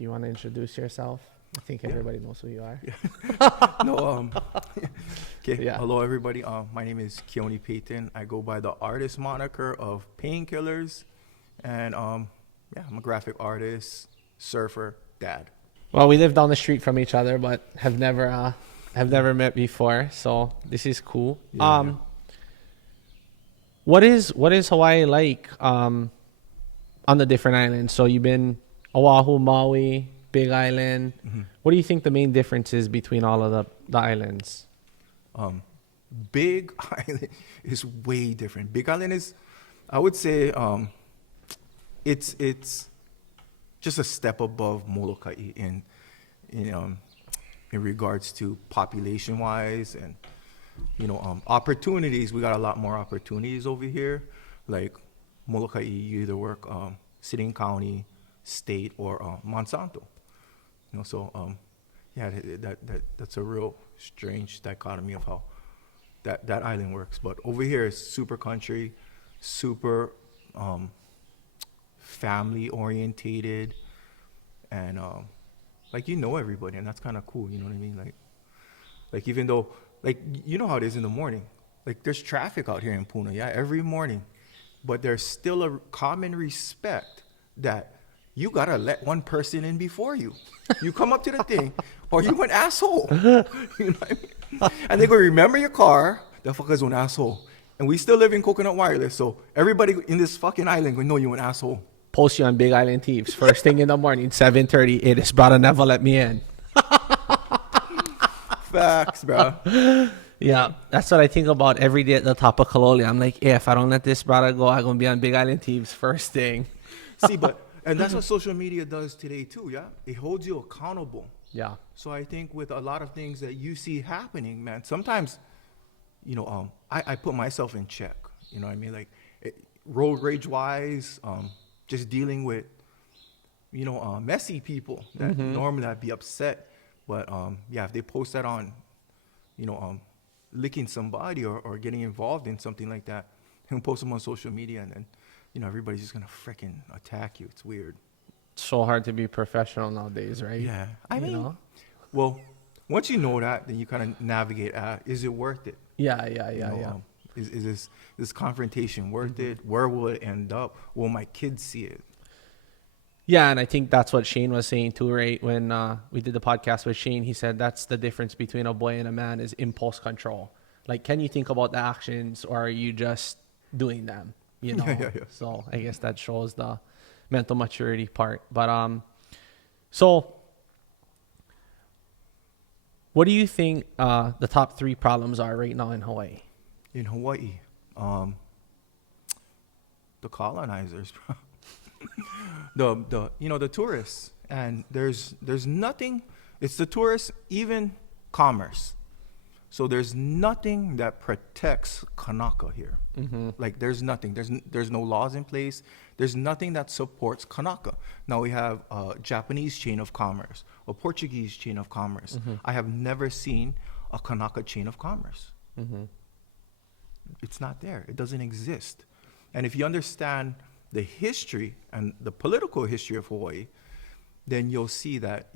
Do you want to introduce yourself? I think everybody knows who you are. No, okay. Yeah. Hello, everybody. My name is Keoni Payton. I go by the artist moniker of Painkillers, and I'm a graphic artist, surfer, dad. Well, we live down the street from each other, but have never met before. So this is cool. Yeah. What is Hawaii like on the different islands? So you've been Oahu, Maui, Big Island. Mm-hmm. What do you think the main difference is between all of the islands? Big Island is way different. Big Island is, I would say, it's just a step above Molokai in regards to population wise and opportunities. We got a lot more opportunities over here. Like Molokai, you either work city and county, state, or Monsanto. That's a real strange dichotomy of how that island works. But over here is super country, super family orientated, and everybody, and that's kind of cool. You know what I mean? Like even though you know how it is in the morning, like there's traffic out here in Puna, every morning, but there's still a common respect that you gotta let one person in before you. You come up to the thing, or you an asshole. You know what I mean? And they go, remember your car, the fucker's an asshole. And we still live in Coconut Wireless, so everybody in this fucking island will know you an asshole. Post you on Big Island Thieves. First thing in the morning, 7:30. It is brother never let me in. Facts, bro. Yeah, that's what I think about every day at the top of Kaloli. I'm like, if I don't let this brother go, I'm gonna be on Big Island Thieves first thing. See, and that's what social media does today too, yeah? It holds you accountable. Yeah. So I think with a lot of things that you see happening, man, sometimes, I put myself in check. You know what I mean? Like, road rage wise, just dealing with, messy people that normally I'd be upset. But, if they post that on, licking somebody or getting involved in something like that, and post them on social media, and then, everybody's just going to freaking attack you. It's weird. It's so hard to be professional nowadays, right? Yeah. I mean, well, once you know that, then you kind of navigate, is it worth it? Yeah. Is this confrontation worth it? Where will it end up? Will my kids see it? Yeah, and I think that's what Shane was saying too, right? When we did the podcast with Shane, he said that's the difference between a boy and a man is impulse control. Like, can you think about the actions, or are you just doing them? Yeah. So I guess that shows the mental maturity part. But so what do you think the top 3 problems are right now in Hawaii? In Hawaii, the colonizers, the tourists, and there's nothing. It's the tourists, even commerce. So there's nothing that protects kanaka here. Like there's nothing. There's no laws in place. There's nothing that supports kanaka. Now we have a Japanese chain of commerce, a Portuguese chain of commerce. I have never seen a kanaka chain of commerce. It's not there. It doesn't exist. And if you understand the history and the political history of Hawaii, then you'll see that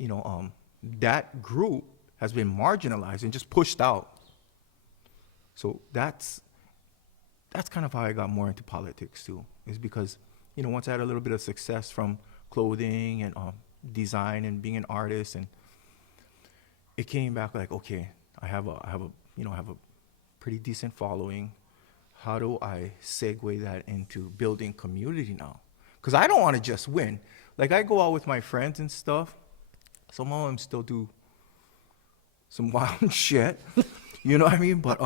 that group has been marginalized and just pushed out. So that's kind of how I got more into politics too. Is because once I had a little bit of success from clothing and design and being an artist, and it came back like, okay, I have a pretty decent following. How do I segue that into building community now? Because I don't want to just win. Like, I go out with my friends and stuff. Some of them still do some wild shit. You know what I mean? But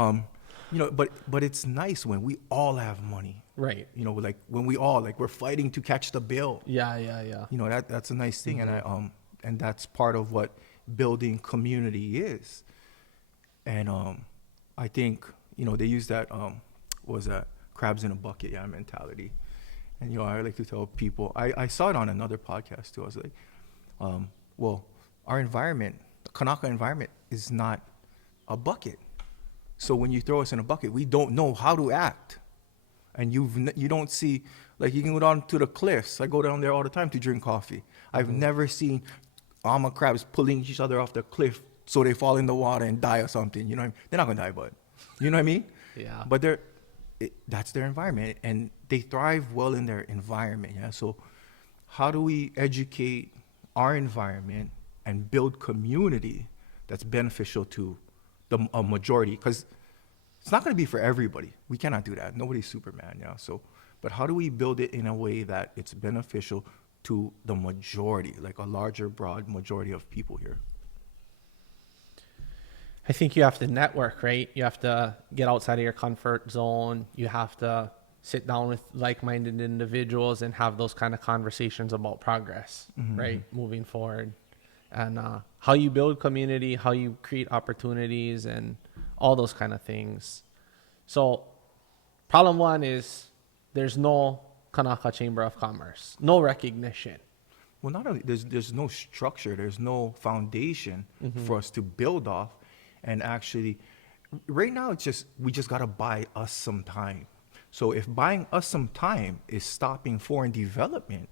but it's nice when we all have money. Right. Like when we all we're fighting to catch the bill. Yeah. That's a nice thing, and that's part of what building community is. And I think they use that was that crabs in a bucket mentality. And I like to tell people, I saw it on another podcast too. I was like, well, our environment, the Kanaka environment, is not a bucket. So when you throw us in a bucket, we don't know how to act. And you don't see, like, you can go down to the cliffs. I go down there all the time to drink coffee. I've never seen farmer crabs pulling each other off the cliff so they fall in the water and die or something. You know what I mean? They're not gonna die, but you know what I mean? Yeah. But that's their environment, and they thrive well in their environment. Yeah. So how do we educate our environment and build community that's beneficial to a majority? Because it's not going to be for everybody. We cannot do that. Nobody's Superman. Yeah. So, but how do we build it in a way that it's beneficial to the majority, like a larger, broad majority of people here? I think you have to network, right? You have to get outside of your comfort zone. You have to sit down with like-minded individuals and have those kind of conversations about progress, right? Moving forward. And how you build community, how you create opportunities, and all those kind of things. So problem one is there's no Kanaka Chamber of Commerce, no recognition. Well, not only there's no structure, there's no foundation for us to build off, and actually, right now it's just we just gotta buy us some time. So if buying us some time is stopping foreign development,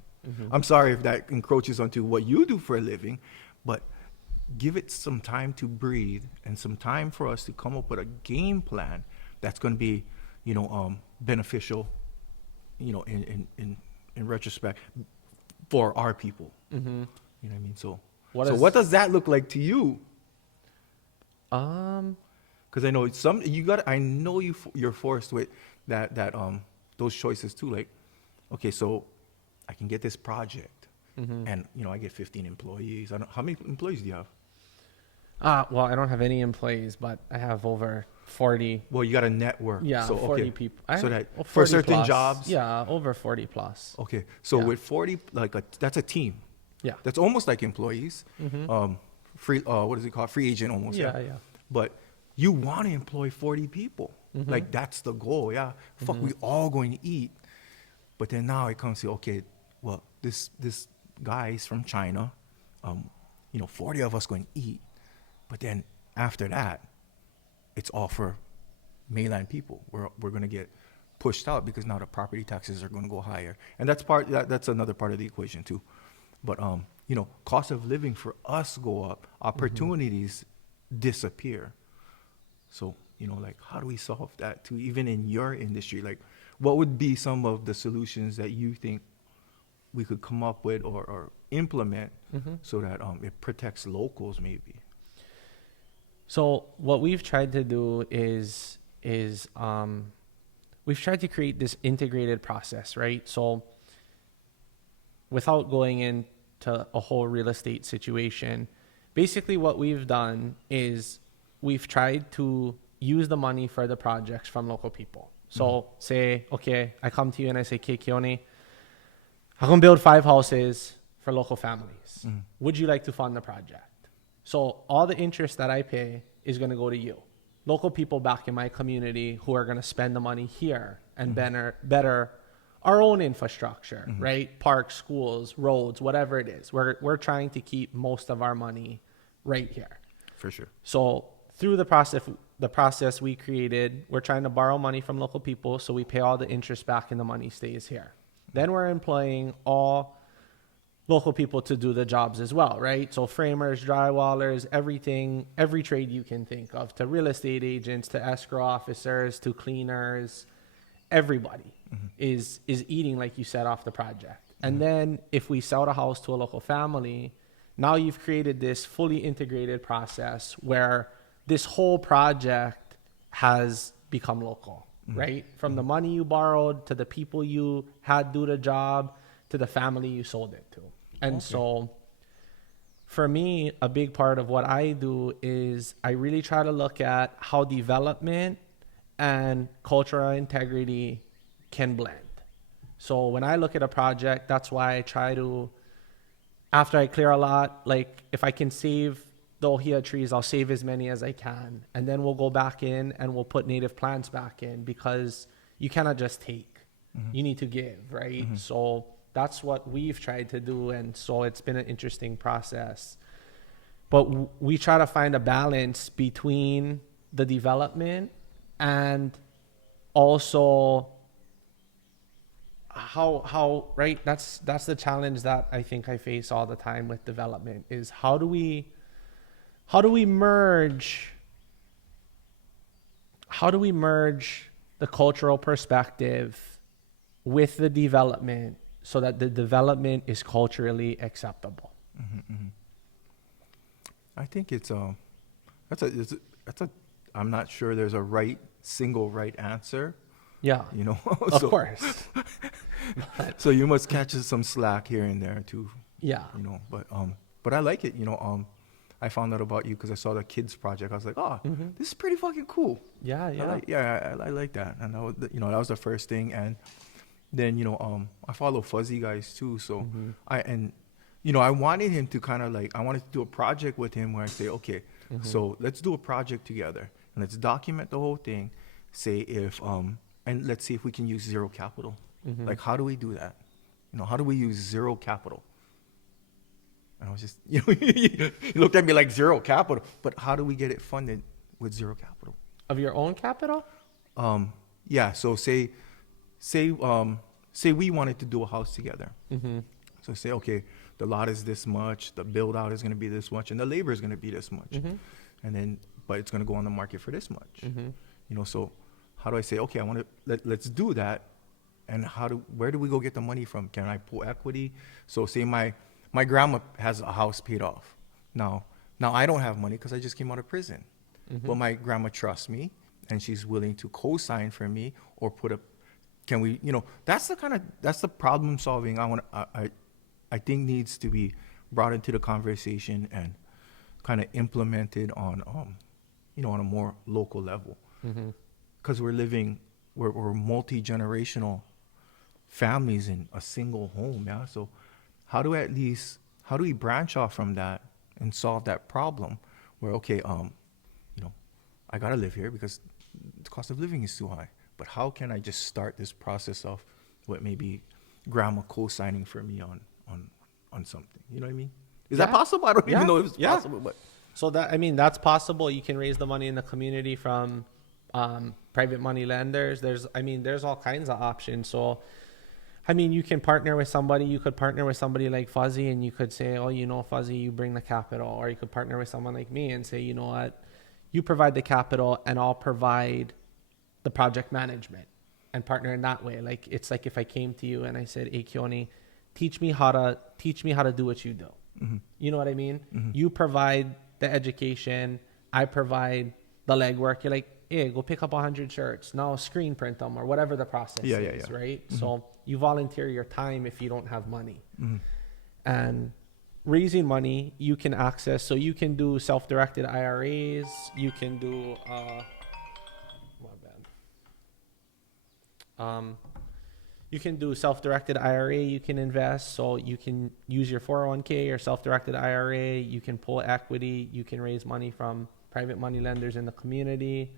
I'm sorry if that encroaches onto what you do for a living, but give it some time to breathe and some time for us to come up with a game plan that's going to be, beneficial, in retrospect for our people. You know what I mean? So what does that look like to you? Because I know you're forced with that those choices too. Like, okay, so I can get this project, and I get 15 employees. How many employees do you have? Well, I don't have any employees, but I have over 40. Well, you got a network. Yeah, so, 40 people. So that 40 for certain plus. jobs. Yeah, over 40 plus. Okay, so Yeah. with 40, that's a team. Yeah. That's almost like employees. Free. What is it called? Free agent almost. Yeah. But you want to employ 40 people. Like that's the goal. Yeah. Fuck, we all going to eat. But then now it comes to, okay, well, this guy is from China. 40 of us going to eat. But then after that, it's all for mainland people. We're going to get pushed out because now the property taxes are going to go higher. And that's another part of the equation too. But cost of living for us go up, opportunities disappear. So, how do we solve that too, even in your industry? Like, what would be some of the solutions that you think we could come up with or implement so that it protects locals maybe? So what we've tried to do is we've tried to create this integrated process, right? So without going into a whole real estate situation, basically what we've done is we've tried to use the money for the projects from local people. So say, okay, I come to you and I say, okay, Keoni, I'm going to build 5 houses for local families. Would you like to fund the project? So all the interest that I pay is going to go to you. Local people back in my community who are going to spend the money here and better our own infrastructure, right? Parks, schools, roads, whatever it is. We're trying to keep most of our money right here. For sure. So through the process we created, we're trying to borrow money from local people, so we pay all the interest back and the money stays here. Then we're employing all local people to do the jobs as well, right? So framers, drywallers, everything, every trade you can think of, to real estate agents, to escrow officers, to cleaners, everybody is eating, like you said, off the project. And then if we sell the house to a local family, now you've created this fully integrated process where this whole project has become local, right? From the money you borrowed to the people you had do the job to the family you sold it to. And so for me, a big part of what I do is I really try to look at how development and cultural integrity can blend. So when I look at a project, that's why I try to, after I clear a lot, like if I can save the ohia trees, I'll save as many as I can. And then we'll go back in and we'll put native plants back in, because you cannot just take. You need to give, right? So that's what we've tried to do. And so it's been an interesting process. But we try to find a balance between the development and also how right, that's the challenge that I think I face all the time with development, is how do we merge the cultural perspective with the development so that the development is culturally acceptable. I think that's a I'm not sure there's a single right answer, Yeah, you know. of so, course. so you must catch some slack here and there too, Yeah. you know. But I like it, you know. I found out about you because I saw the kids project. I was like, oh, this is pretty fucking cool. Yeah, yeah. I like that, and that was the first thing. And then I follow Fuzzy guys too, so I wanted him to kind of like, I wanted to do a project with him where I say, okay, so let's do a project together and let's document the whole thing. Say if and let's see if we can use zero capital. Like, how do we do that? How do we use zero capital? And I was just, he looked at me like, zero capital, but how do we get it funded with zero capital? Of your own capital? Yeah. So say we wanted to do a house together. So say, okay, the lot is this much, the build out is going to be this much, and the labor is going to be this much, and then, but it's going to go on the market for this much. So how do I say, okay, let's do that, and where do we go get the money from? Can I pull equity? So say my grandma has a house paid off. Now I don't have money because I just came out of prison, but my grandma trusts me, and she's willing to co-sign for me or can we, that's the problem solving I think needs to be brought into the conversation and kind of implemented on on a more local level, because we're multi-generational families in a single home. Yeah. So how do we branch off from that and solve that problem where, okay, I gotta live here because the cost of living is too high, but how can I just start this process of what maybe grandma co-signing for me on something? You know what I mean? Is that possible? I don't even know if it's possible, but so that's possible. You can raise the money in the community from private money lenders. There's all kinds of options. So you can partner with somebody. You could partner with somebody like Fuzzy, and you could say, oh, Fuzzy, you bring the capital. Or you could partner with someone like me and say, you know what, you provide the capital and I'll provide the project management, and partner in that way. Like, it's like if I came to you and I said, hey, Keoni, teach me how to do what you do. You know what I mean? You provide the education, I provide the legwork. You're like, hey, go pick up 100 shirts. Now screen print them, or whatever the process is, right? So you volunteer your time if you don't have money. And raising money, you can access, so you can do self-directed IRAs. You can do, you can do self-directed IRA. You can invest, so you can use your 401k or self-directed IRA. You can pull equity. You can raise money from private money lenders in the community.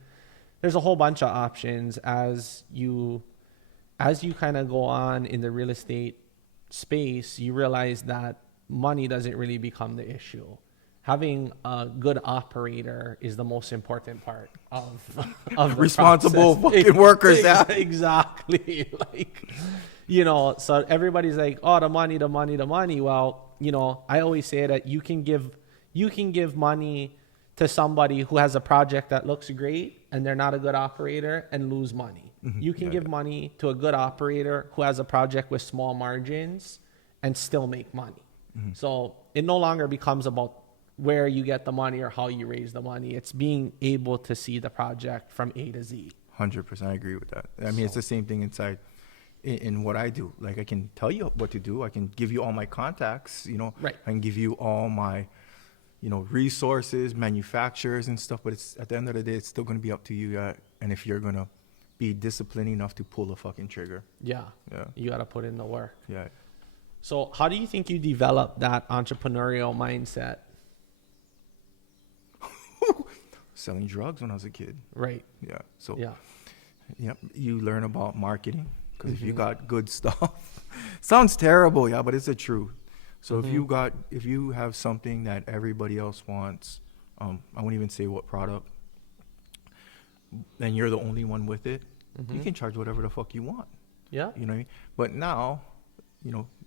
There's a whole bunch of options as you kind of go on in the real estate space. You realize that money doesn't really become the issue. Having a good operator is the most important part of the responsible process. fucking workers. Exactly. Like, so everybody's like, oh, the money. Well, I always say that you can give money to somebody who has a project that looks great and they're not a good operator and lose money. You can give money to a good operator who has a project with small margins and still make money. So it no longer becomes about where you get the money or how you raise the money. It's being able to see the project from A to Z. 100%. I agree with that. It's the same thing inside in what I do. Like, I can tell you what to do. I can give you all my contacts, Right. I can give you all my, resources, manufacturers and stuff, but it's at the end of the day, it's still going to be up to you. And if you're going to be disciplined enough to pull a fucking trigger. Yeah. You got to put in the work. Yeah. So how do you think you develop that entrepreneurial mindset? Selling drugs when I was a kid. Right. Yeah. So, you learn about marketing, because if you got good stuff, sounds terrible, but it's the truth. So if you have something that everybody else wants, I won't even say what product, and you're the only one with it, you can charge whatever the fuck you want. Yeah. You know what I mean? But now,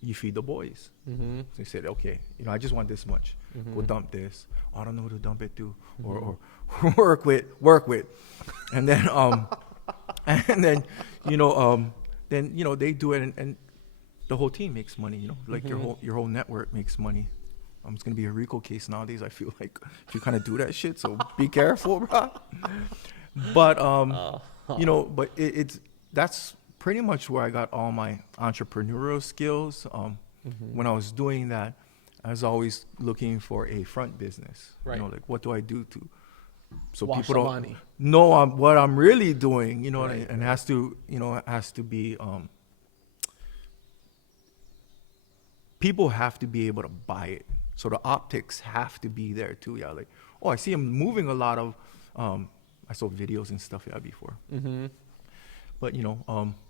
you feed the boys. Mm-hmm. So you said, okay, I just want this much. Go dump this. I don't know who to dump it to, or work with, and then and then they do it, and the whole team makes money. Like your whole network makes money. It's gonna be a RICO case nowadays. I feel like if you kind of do that shit, so be careful, bro. But but that's pretty much where I got all my entrepreneurial skills. When I was doing that, I was always looking for a front business. Right. Like what do I do to so Wash people the don't money. know what I'm really doing. Right. And it has to be people have to be able to buy it. So the optics have to be there too. Yeah, like I see him moving a lot of. I saw videos and stuff before. Mm-hmm. But I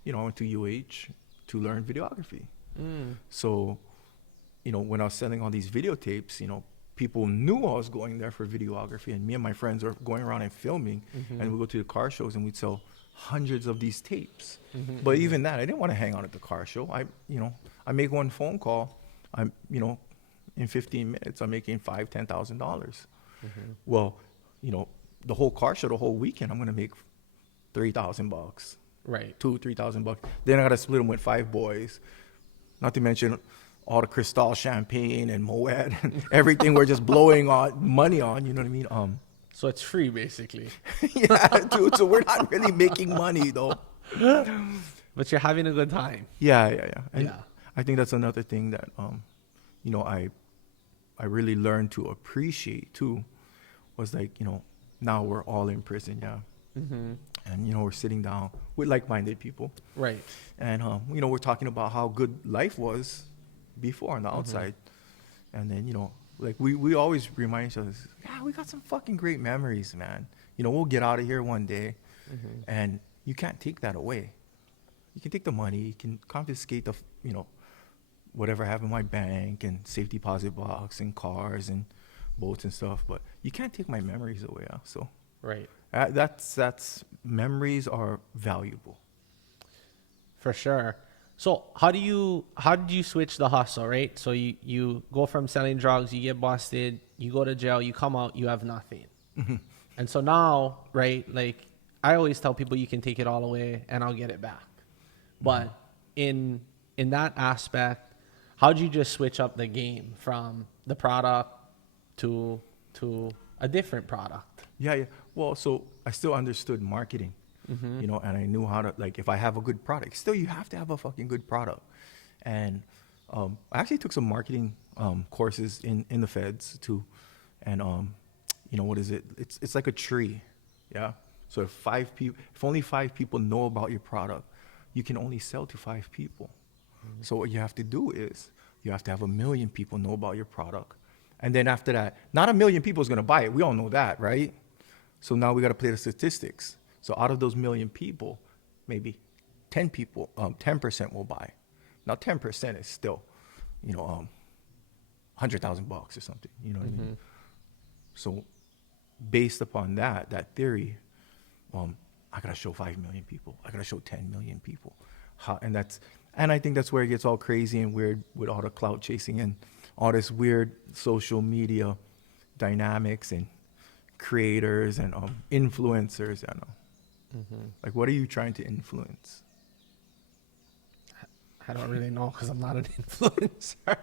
went to UH to learn videography. So, when I was selling all these videotapes, people knew I was going there for videography, and me and my friends are going around and filming, and we go to the car shows and we'd sell hundreds of these tapes. But even that, I didn't want to hang out at the car show. I make one phone call. In 15 minutes, I'm making $5,000-$10,000. Well, the whole car show, the whole weekend, I'm gonna make $3,000. Right. $2,000-$3,000. Then I gotta split them with 5 boys. Not to mention all the Cristal champagne and Moet and everything we're just blowing on money on. You know what I mean? So it's free, basically. Yeah, dude. So we're not really making money though. But you're having a good time. Yeah. And Yeah. I think that's another thing that I really learned to appreciate too. Was like now we're all in prison, yeah. And we're sitting down with like-minded people, Right. and we're talking about how good life was before on the outside, and then like we always remind each other, yeah, we got some fucking great memories, man. We'll get out of here one day, and you can't take that away. You can take the money, you can confiscate the whatever I have in my bank and safe deposit box and cars and boats and stuff, but you can't take my memories away. Yeah? So Right. that's memories are valuable. For sure. So how did you switch the hustle, right? So you go from selling drugs, you get busted, you go to jail, you come out, you have nothing. And so now, right, like I always tell people you can take it all away and I'll get it back. But in that aspect, how'd you just switch up the game from the product to a different product? Yeah. Well, so I still understood marketing, and I knew how to, like, if I have a good product, still you have to have a fucking good product. And I actually took some marketing courses in the feds too. And what is it? It's like a tree, yeah. So if only 5 people know about your product, you can only sell to 5 people. So what you have to do is you have to have 1 million people know about your product. And then after that, not 1 million people is going to buy it. We all know that, right? So now we got to play the statistics. So out of those 1 million people, maybe 10% will buy. Now 10% is still, $100,000 or something. You know what I mean? So based upon that theory, I got to show 5 million people. I got to show 10 million people. And I think that's where it gets all crazy and weird with all the clout chasing and all this weird social media dynamics and creators and influencers. I know. Like, what are you trying to influence? I don't really know because I'm not an influencer.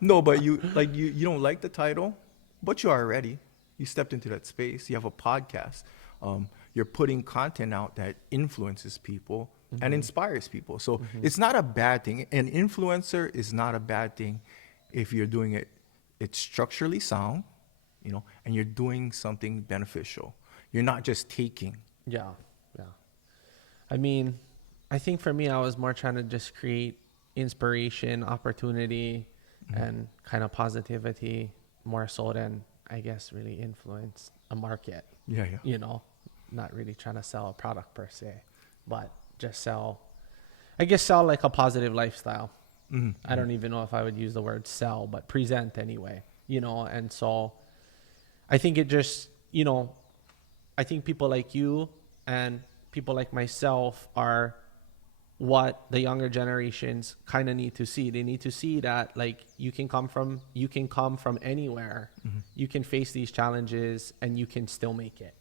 No, but you don't like the title, but you are ready. You stepped into that space. You have a podcast. You're putting content out that influences people and inspires people. So it's not a bad thing. An influencer is not a bad thing if you're doing it. It's structurally sound, and you're doing something beneficial. You're not just taking. Yeah. I mean, I think for me, I was more trying to just create inspiration, opportunity, and kind of positivity more so than, I guess, really influence a market. Yeah. Not really trying to sell a product per se, but just sell like a positive lifestyle. I don't even know if I would use the word sell, but present anyway, and so I think it just, I think people like you and people like myself are what the younger generations kind of need to see. They need to see that like you can come from anywhere. You can face these challenges and you can still make it.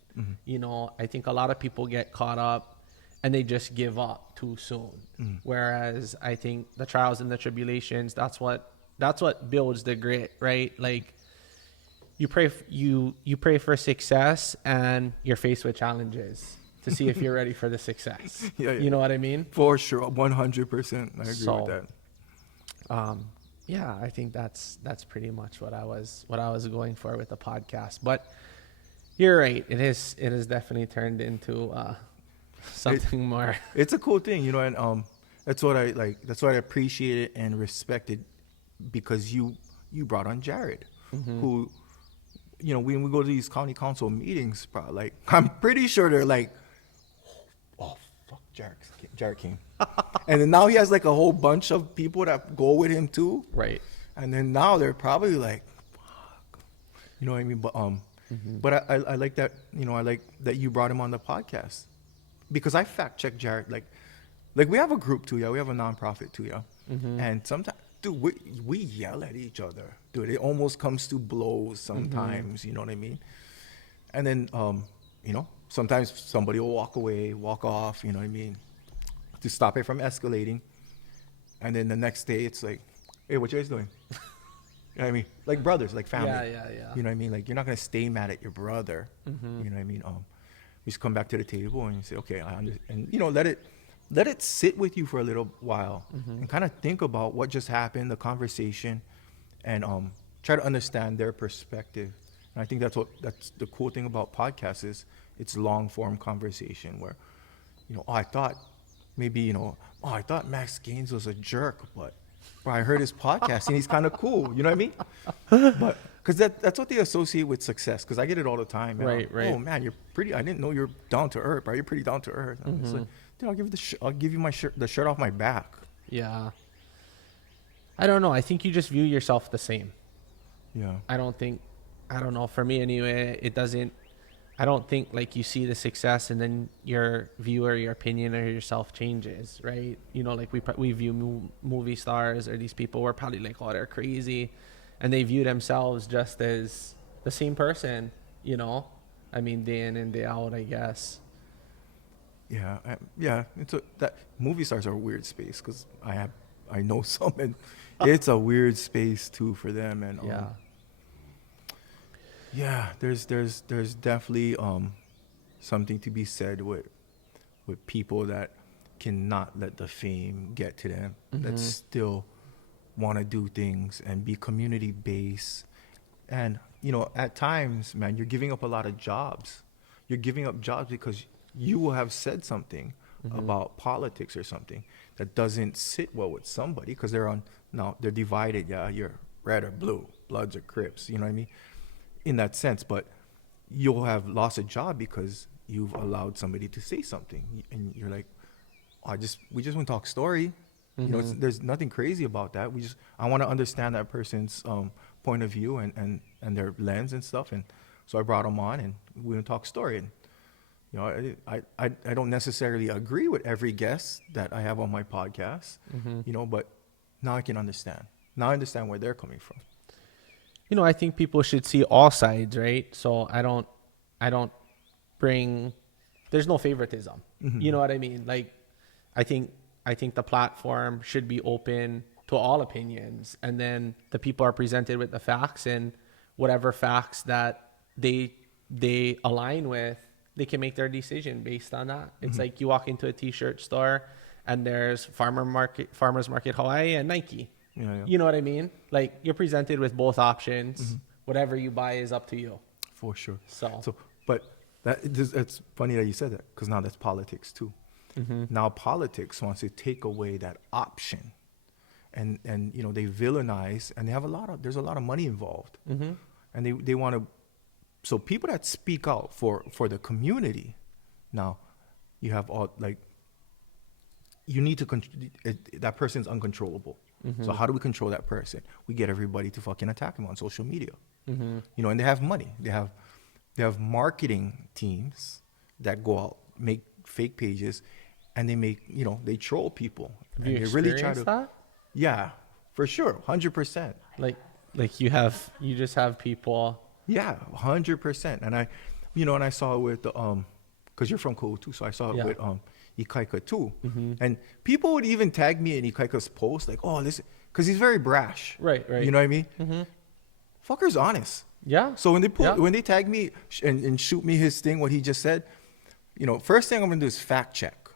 You know, I think a lot of people get caught up and they just give up too soon. Whereas I think the trials and the tribulations, that's what builds the grit, right? Like you pray for success and you're faced with challenges to see if you're ready for the success. Yeah. You know what I mean? For sure, 100%. I agree with that. Yeah, I think that's pretty much what I was going for with the podcast. But you're right. It is definitely turned into something more. It's a cool thing, you know, and that's what I like. That's what I appreciated and respected, because you brought on Jared, who, you know, when we go to these county council meetings, bro, like I'm pretty sure they're like, oh fuck, Jared came, and then now he has like a whole bunch of people that go with him too, Right. and then now they're probably like, fuck, you know what I mean? But I like that, you know, I like that you brought him on the podcast, because I fact check Jared, like we have a group too, yeah, we have a nonprofit too, yeah, and sometimes, dude, we yell at each other, dude. It almost comes to blows sometimes, you know what I mean? And then, you know, sometimes somebody will walk away, walk off, you know what I mean, to stop it from escalating. And then the next day, it's like, hey, what you guys doing? You know what I mean? Like brothers, like family. Yeah. You know what I mean? Like, you're not going to stay mad at your brother. You know what I mean? We just come back to the table and you say, okay, I understand. And, you know, let it sit with you for a little while and kind of think about what just happened, the conversation, and try to understand their perspective. And I think that's the cool thing about podcasts is it's long form conversation where, you know, I thought Max Gaines was a jerk, but I heard his podcast and he's kind of cool. You know what I mean? But because that's what they associate with success. Because I get it all the time. Right. Oh man, you're pretty. I didn't know you're down to earth, bro. You're pretty down to earth. I'm just like, dude, I'll give you the shirt off my back. Yeah. I don't know. I think you just view yourself the same. Yeah. I don't know. For me anyway, I don't think like you see the success and then your view or your opinion or yourself changes, right? You know, like we view movie stars or these people, we're probably like, oh, they're crazy. And they view themselves just as the same person, you know? I mean, day in and day out, I guess. Yeah. That movie stars are a weird space because I know some, and it's a weird space too for them. And yeah, there's definitely something to be said with people that cannot let the fame get to them, that still want to do things and be community based. And you know, at times, man, you're giving up a lot of jobs. You're giving up jobs because you will have said something about politics or something that doesn't sit well with somebody, because they're divided. Yeah, you're red or blue, Bloods or Crips. You know what I mean? In that sense, but you'll have lost a job because you've allowed somebody to say something, and you're like, we just want to talk story. You know, there's nothing crazy about that. I want to understand that person's point of view and their lens and stuff, and so I brought them on, and we want to talk story. And you know, I don't necessarily agree with every guest that I have on my podcast, you know, but now I can understand. Now I understand where they're coming from. You know, I think people should see all sides, right? So I don't bring, there's no favoritism. You know what I mean? Like, I think the platform should be open to all opinions, and then the people are presented with the facts, and whatever facts that they align with, they can make their decision based on that. It's like you walk into a t-shirt store and there's Farmers Market Hawaii and Nike. Yeah. You know what I mean? Like, you're presented with both options. Whatever you buy is up to you. For sure. So but it's funny that you said that, because now that's politics too. Now politics wants to take away that option, and you know, they villainize, and there's a lot of money involved, and they want to. So people that speak out for the community, now you have all, like, you need to that person's uncontrollable. So how do we control that person? We get everybody to fucking attack him on social media. You know, and they have money. They have marketing teams that go out, make fake pages, and they make, they troll people. Have And you they really experienced that? Yeah, for sure, 100%. Like you just have people. Yeah, 100%. And I saw it with because you're from Ko too, so I saw it with Ikaika too. And people would even tag me in Ikaika's post, like, oh, listen, because he's very brash. Right. You know what I mean? Fucker's honest. Yeah. So when they tag me and shoot me his thing, what he just said, first thing I'm gonna do is fact check.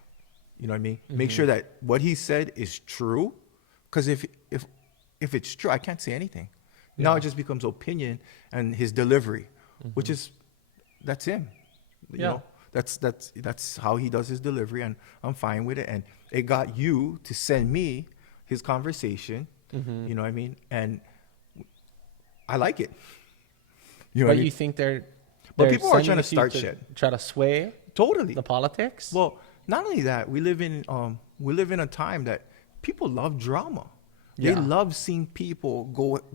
You know what I mean? Make sure that what he said is true. Because if it's true, I can't say anything. Now it just becomes opinion and his delivery, which is that's him. You know, that's how he does his delivery, and I'm fine with it. And it got you to send me his conversation. You know what I mean? And I like it. You know what I mean? You think they're people are trying to sending it start you shit. Try to sway Totally the politics. Well, not only that, we live in a time that people love drama. They love seeing people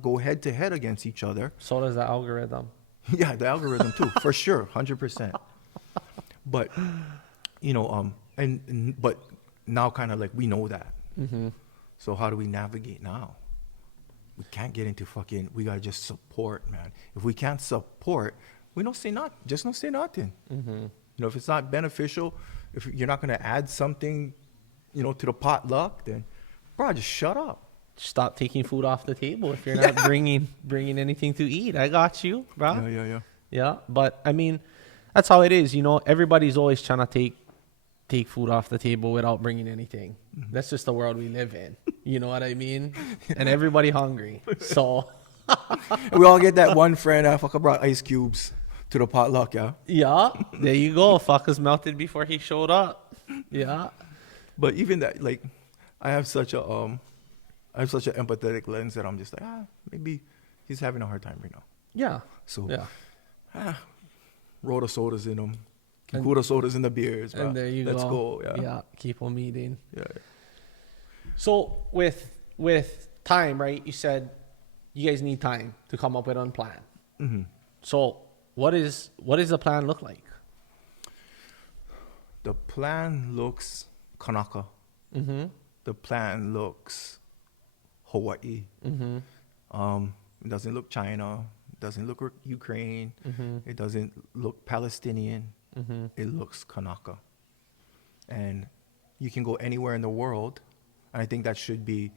go head to head against each other. So does the algorithm. Yeah, the algorithm too, for sure, 100%. But but now kind of like we know that. So how do we navigate now? We can't get into we gotta just support, man. If we can't support, we don't say nothing. Just don't say nothing. If it's not beneficial, if you're not gonna add something, to the potluck, then bro, just shut up. Stop taking food off the table if you're not bringing anything to eat. I got you, bro. Yeah. But I mean, that's how it is. Everybody's always trying to take food off the table without bringing anything. That's just the world we live in. You know what I mean? And everybody hungry. So we all get that one friend. I fucking brought ice cubes to the potluck. Yeah. Yeah. There you go. Fuckers melted before he showed up. Yeah. But even that, like, I have such an empathetic lens that I'm just like, maybe he's having a hard time right now. Yeah. So, roll the sodas in them. Cool the sodas in the beers. Bro. And there you Let's go. go. Yeah. Keep them eating. Yeah. So with time, right? You said you guys need time to come up with a plan. So what is the plan look like? The plan looks Kanaka. The plan looks Hawaii. It doesn't look China. It doesn't look Ukraine. It doesn't look Palestinian. It looks Kanaka. And you can go anywhere in the world. And I think that should be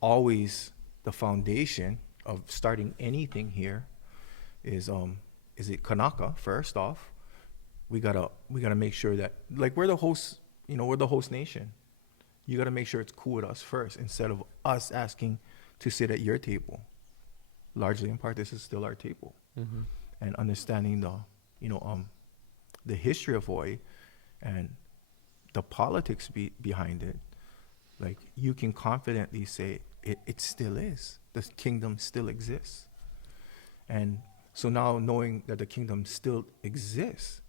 always the foundation of starting anything here is it Kanaka first off. We gotta make sure that, like, we're the host, we're the host nation. You gotta make sure it's cool with us first instead of us asking to sit at your table. Largely in part, this is still our table. And understanding the history of Hawaii and the politics behind it, like, you can confidently say it still is. The kingdom still exists. And so now, knowing that the kingdom still exists,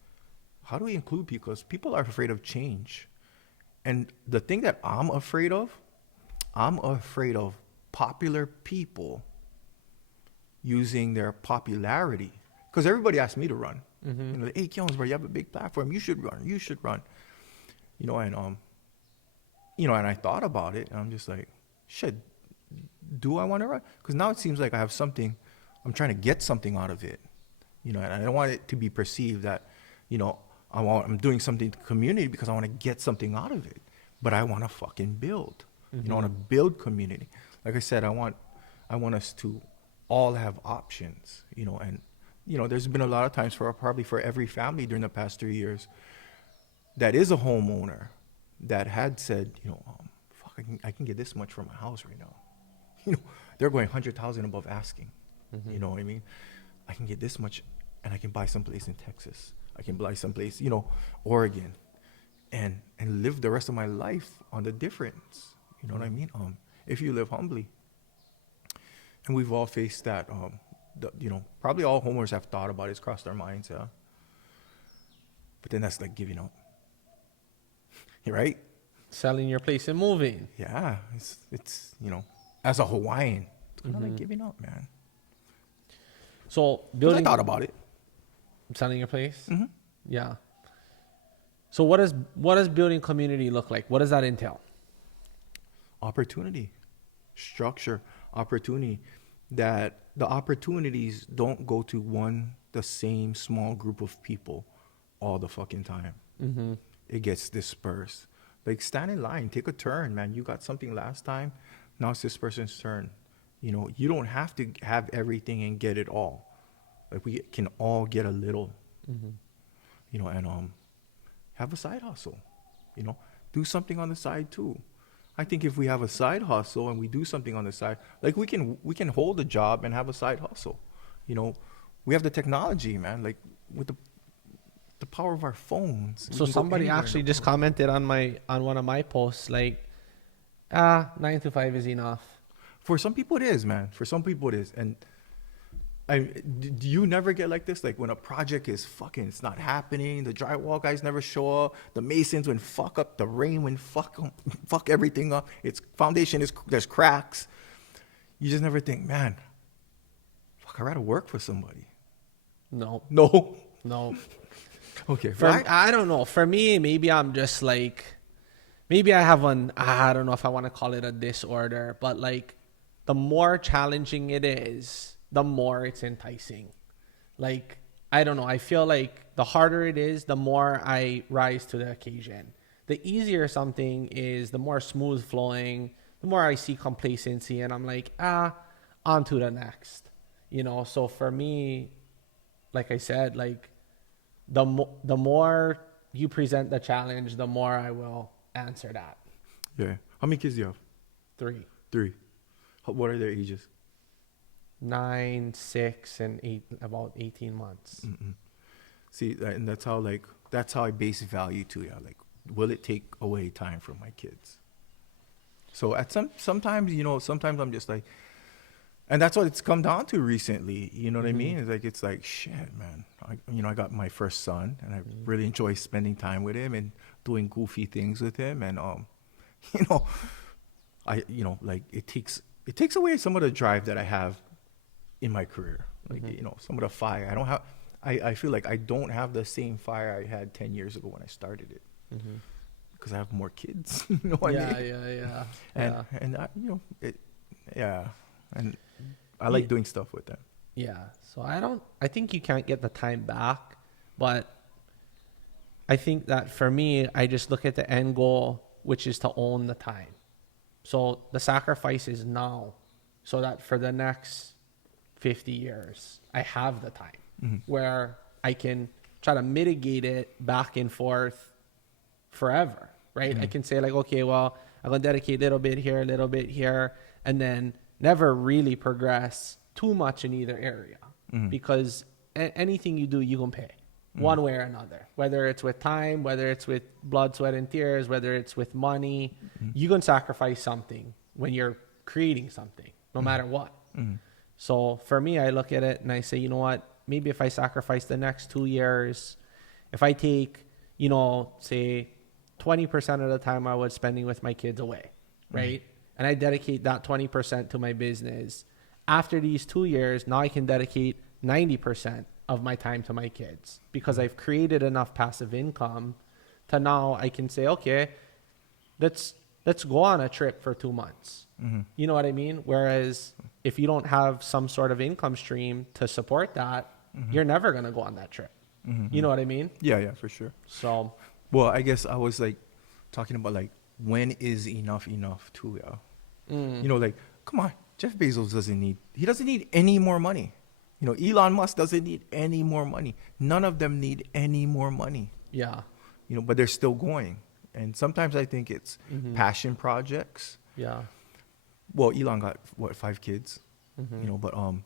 how do we include people? Because people are afraid of change. And the thing that I'm afraid of popular people using their popularity. Because everybody asked me to run. Hey, Keoni, bro, you have a big platform. You should run. And I thought about it, and I'm just like, shit, do I want to run? Because now it seems like I have something, I'm trying to get something out of it. And I don't want it to be perceived that, I'm doing something to the community because I want to get something out of it. But I want to fucking build. I want to build community. Like I said, I want us to all have options, and there's been a lot of times probably for every family during the past 3 years that is a homeowner that had said, fuck, I can get this much for my house right now. They're going 100,000 above asking. You know what I mean? I can get this much, and I can buy someplace in Texas. I can buy someplace, Oregon, and live the rest of my life on the difference. You know what I mean? If you live humbly. And we've all faced that. Probably all homeowners have thought about it. It's crossed their minds, yeah. But then that's like giving up. Right? Selling your place and moving. Yeah. It's as a Hawaiian, it's kind of like giving up, man. So building. I thought about it. Selling your place? Yeah. So what does building community look like? What does that entail? Opportunity, structure, opportunity. That the opportunities don't go to the same small group of people all the fucking time. Mm-hmm. It gets dispersed. Like, stand in line, take a turn, man. You got something last time, now it's this person's turn. You know, you don't have to have everything and get it all. Like, we can all get a little. Mm-hmm. You know, and have a side hustle. You know, do something on the side too. I think if we have a side hustle and we do something on the side, like, we can hold a job and have a side hustle. You know, we have the technology, man. Like, with the power of our phones. we So can go somebody anywhere in actually the just world. commented on one of my posts, like, 9 to 5 is enough. For some people it is, man. For some people it is. And do you never get like this? Like, when a project is fucking, it's not happening. The drywall guys never show up. The masons when fuck up. The rain when fuck everything up. Its foundation there's cracks. You just never think, man, fuck, I rather work for somebody. No, No. no. Okay. I don't know. For me, maybe I'm just like, maybe I have I don't know if I want to call it a disorder, but like, the more challenging it is, the more it's enticing. Like, I don't know. I feel like the harder it is, the more I rise to the occasion. The easier something is, the more smooth flowing, the more I see complacency, and I'm like, on to the next. You know, so for me, like I said, like, the more you present the challenge, the more I will answer that. Yeah. How many kids do you have? 3, 3. What are their ages? 9, 6, and 8, about 18 months. See, and that's how I base value to it. Like, will it take away time from my kids? So sometimes, you know, sometimes I'm just like, and that's what it's come down to recently. You know what I mean? It's like, shit, man. I got my first son, and I really enjoy spending time with him and doing goofy things with him. And you know, like, it takes away some of the drive that I have in my career. Like, you know, some of the fire. I feel like I don't have the same fire I had 10 years ago when I started it. Because I have more kids. You know what I mean? Yeah. And you know, and I like doing stuff with them. Yeah. So I think you can't get the time back, but I think that for me, I just look at the end goal, which is to own the time. So the sacrifice is now, so that for the next 50 years, I have the time where I can try to mitigate it back and forth forever, right? I can say, like, okay, well, I'm going to dedicate a little bit here, and then never really progress too much in either area, because anything you do, you're going to pay one way or another, whether it's with time, whether it's with blood, sweat, and tears, whether it's with money. You're going to sacrifice something when you're creating something, no matter what. So for me, I look at it and I say, you know what, maybe if I sacrifice the next 2 years, if I take, you know, say 20% of the time I was spending with my kids away, right? And I dedicate that 20% to my business. After these 2 years, now I can dedicate 90% of my time to my kids, because I've created enough passive income to now I can say, okay, let's go on a trip for 2 months. You know what I mean? Whereas if you don't have some sort of income stream to support that, you're never going to go on that trip. You know what I mean? Yeah, for sure. So, well, I guess I was like talking about, like, when is enough too, yeah. You know, like, come on, Jeff Bezos doesn't need any more money. You know, Elon Musk doesn't need any more money. None of them need any more money. yeah. You know, but they're still going. And sometimes I think it's passion projects. Yeah. Well, Elon got 5 kids. You know, but He you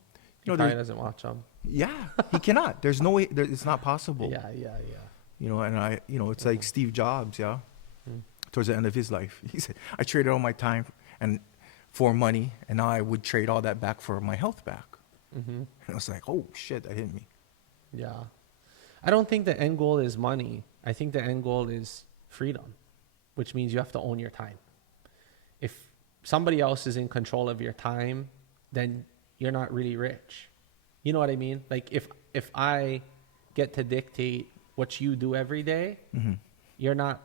know, probably doesn't watch them. yeah, he cannot. There's no way. It's not possible. Yeah. You know, and it's like Steve Jobs, yeah. Towards the end of his life, he said, "I traded all my time and for money, and now I would trade all that back for my health back." And I was like, "Oh shit, that hit me." Yeah. I don't think the end goal is money. I think the end goal is freedom, which means you have to own your time. If somebody else is in control of your time, then you're not really rich. You know what I mean? Like, if I get to dictate what you do every day, you're not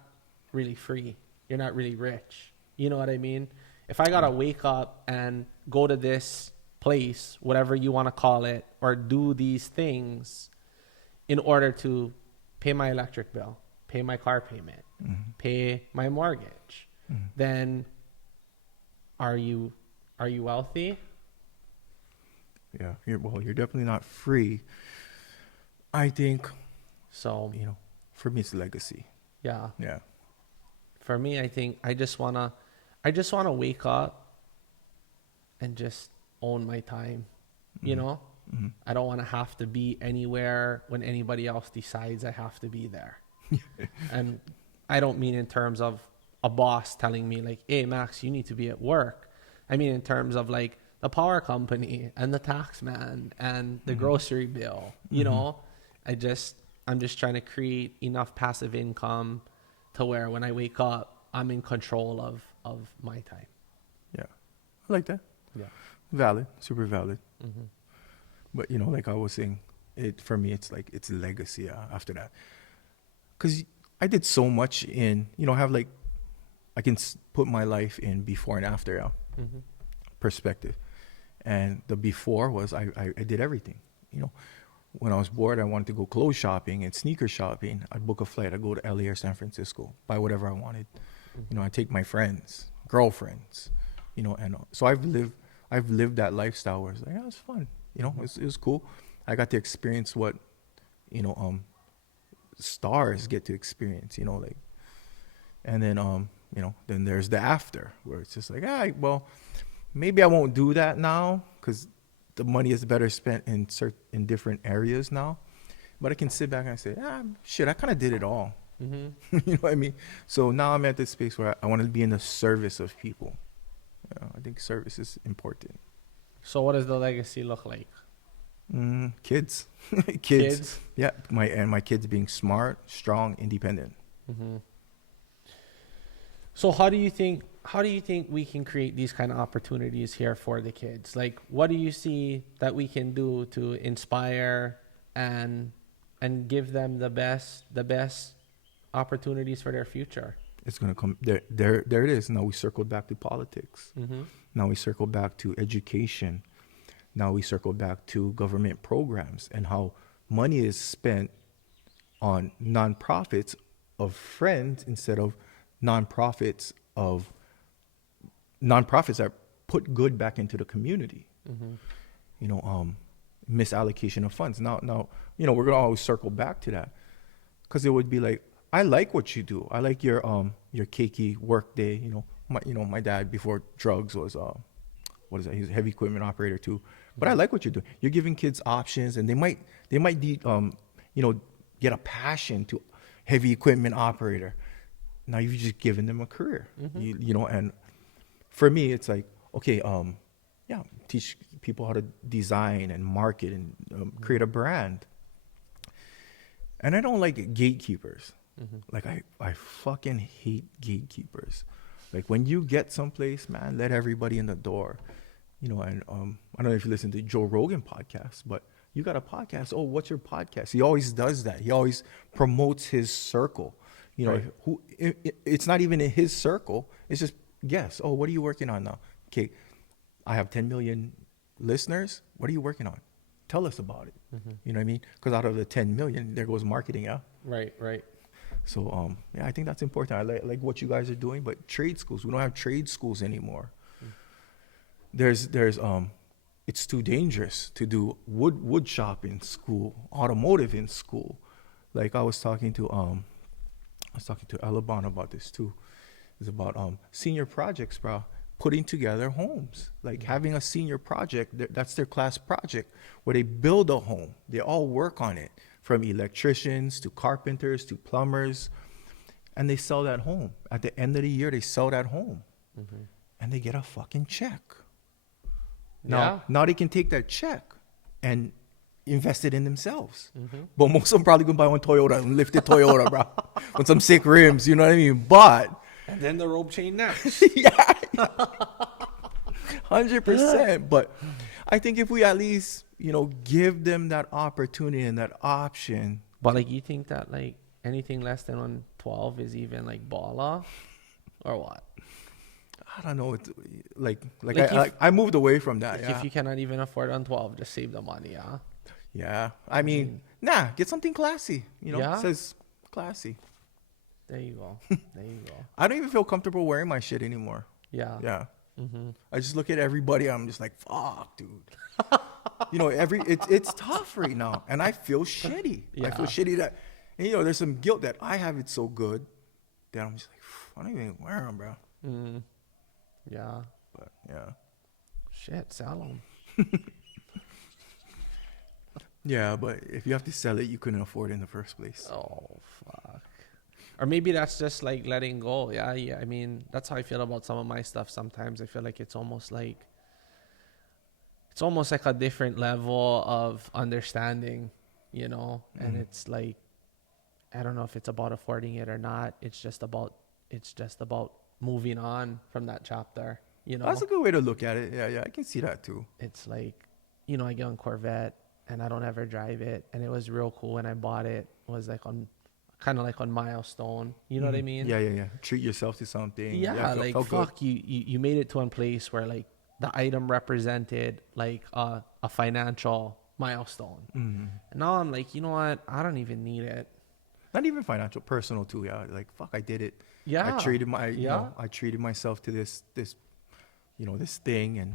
really free. You're not really rich. You know what I mean? If I gotta wake up and go to this place, whatever you want to call it, or do these things in order to pay my electric bill, pay my car payment, pay my mortgage, then are you wealthy? Yeah. You're definitely not free. I think, So for me, it's legacy. yeah, Yeah. for me, I think I just wanna wake up and just own my time. You know, I don't want to have to be anywhere when anybody else decides I have to be there. And I don't mean in terms of a boss telling me like, hey, Max, you need to be at work. I mean in terms of like the power company and the tax man and the grocery bill. You know, I'm just trying to create enough passive income to where when I wake up, I'm in control of my time. Yeah. I like that. Yeah. Valid. Super valid. But, like I was saying, for me, it's like, it's legacy after that. Because I did so much in, have like, I can put my life in before and after perspective. And the before was I did everything. When I was bored, I wanted to go clothes shopping and sneaker shopping. I'd book a flight. I'd go to LA or San Francisco, buy whatever I wanted. I'd take my friends, girlfriends, and so I've lived that lifestyle where it's like, yeah, it's fun. It was cool. I got to experience what, stars get to experience, like, and then, then there's the after where it's just like, well, maybe I won't do that now because the money is better spent in different areas now. But I can sit back and I say, shit, I kind of did it all. You know what I mean? So now I'm at this space where I want to be in the service of people. I think service is important. So what does the legacy look like? Kids. Kids? Yeah, my kids being smart, strong, independent. So how do you think we can create these kind of opportunities here for the kids? Like, what do you see that we can do to inspire and give them the best opportunities for their future? It's gonna come there it is. Now we circle back to politics. Now we circle back to education. Now we circle back to government programs and how money is spent on nonprofits of friends instead of nonprofits that put good back into the community. Misallocation of funds. Now, we're gonna always circle back to that because it would be like, I like what you do. I like your cakey work day. My dad before drugs was what is that? He's a heavy equipment operator too. But I like what you're doing. You're giving kids options, and they might get a passion to heavy equipment operator. Now you've just given them a career. And for me, it's like, okay, teach people how to design and market and create a brand. And I don't like gatekeepers. Like I fucking hate gatekeepers. Like when you get someplace, man, let everybody in the door. And I don't know if you listen to Joe Rogan podcast, but you got a podcast. Oh, what's your podcast? He always does that. He always promotes his circle. Right. It's not even in his circle. It's just guess. Oh, what are you working on now? Okay, I have 10 million listeners. What are you working on? Tell us about it. You know what I mean? Because out of the 10 million, there goes marketing. Yeah. Right. So I think that's important. I like what you guys are doing, but trade schools. We don't have trade schools anymore. There's it's too dangerous to do wood shop in school, automotive in school. Like I was talking to Alabama about this too. It's about senior projects, bro. Putting together homes, like having a senior project. That's their class project where they build a home. They all work on it, from electricians to carpenters to plumbers, and they sell that home. At the end of the year, they sell that home, and they get a fucking check. Now they can take that check and invest it in themselves. But most of them probably gonna buy one Toyota and lift it Toyota, bro, with some sick rims. You know what I mean? But And then the rope chain next. yeah, 100%. But I think if we at least give them that opportunity and that option. But like, you think that like anything less than 12 is even like baller, or what? I don't know. It's like Like I moved away from that. Like Yeah. if you cannot even afford on 12, just save the money, yeah. Yeah. I mean, nah, get something classy. Yeah? It says classy. There you go. There you go. I don't even feel comfortable wearing my shit anymore. Yeah. Yeah. Mm-hmm. I just look at everybody. I'm just like, fuck, dude. It's tough right now, and I feel shitty. I feel Yeah. shitty that, and, there's some guilt that I have it so good that I'm just like, I don't even wear them, bro. Mm. Yeah. But yeah, Shit, sell 'em. yeah. But if you have to sell it, you couldn't afford it in the first place. Oh, fuck. Or maybe that's just like letting go. Yeah. Yeah. I mean, that's how I feel about some of my stuff sometimes. I feel like it's almost like a different level of understanding, and it's like, I don't know if it's about affording it or not. It's just about moving on from that chapter, That's a good way to look at it. Yeah, I can see that too. It's like, I get on Corvette and I don't ever drive it. And it was real cool when I bought it. It was like on milestone. You know what I mean? Yeah. Treat yourself to something. Yeah, felt fuck, you made it to a place where like the item represented like a financial milestone. Mm-hmm. And now I'm like, you know what? I don't even need it. Not even financial, personal too. Yeah, like fuck, I did it. Yeah. I treated myself to this thing, and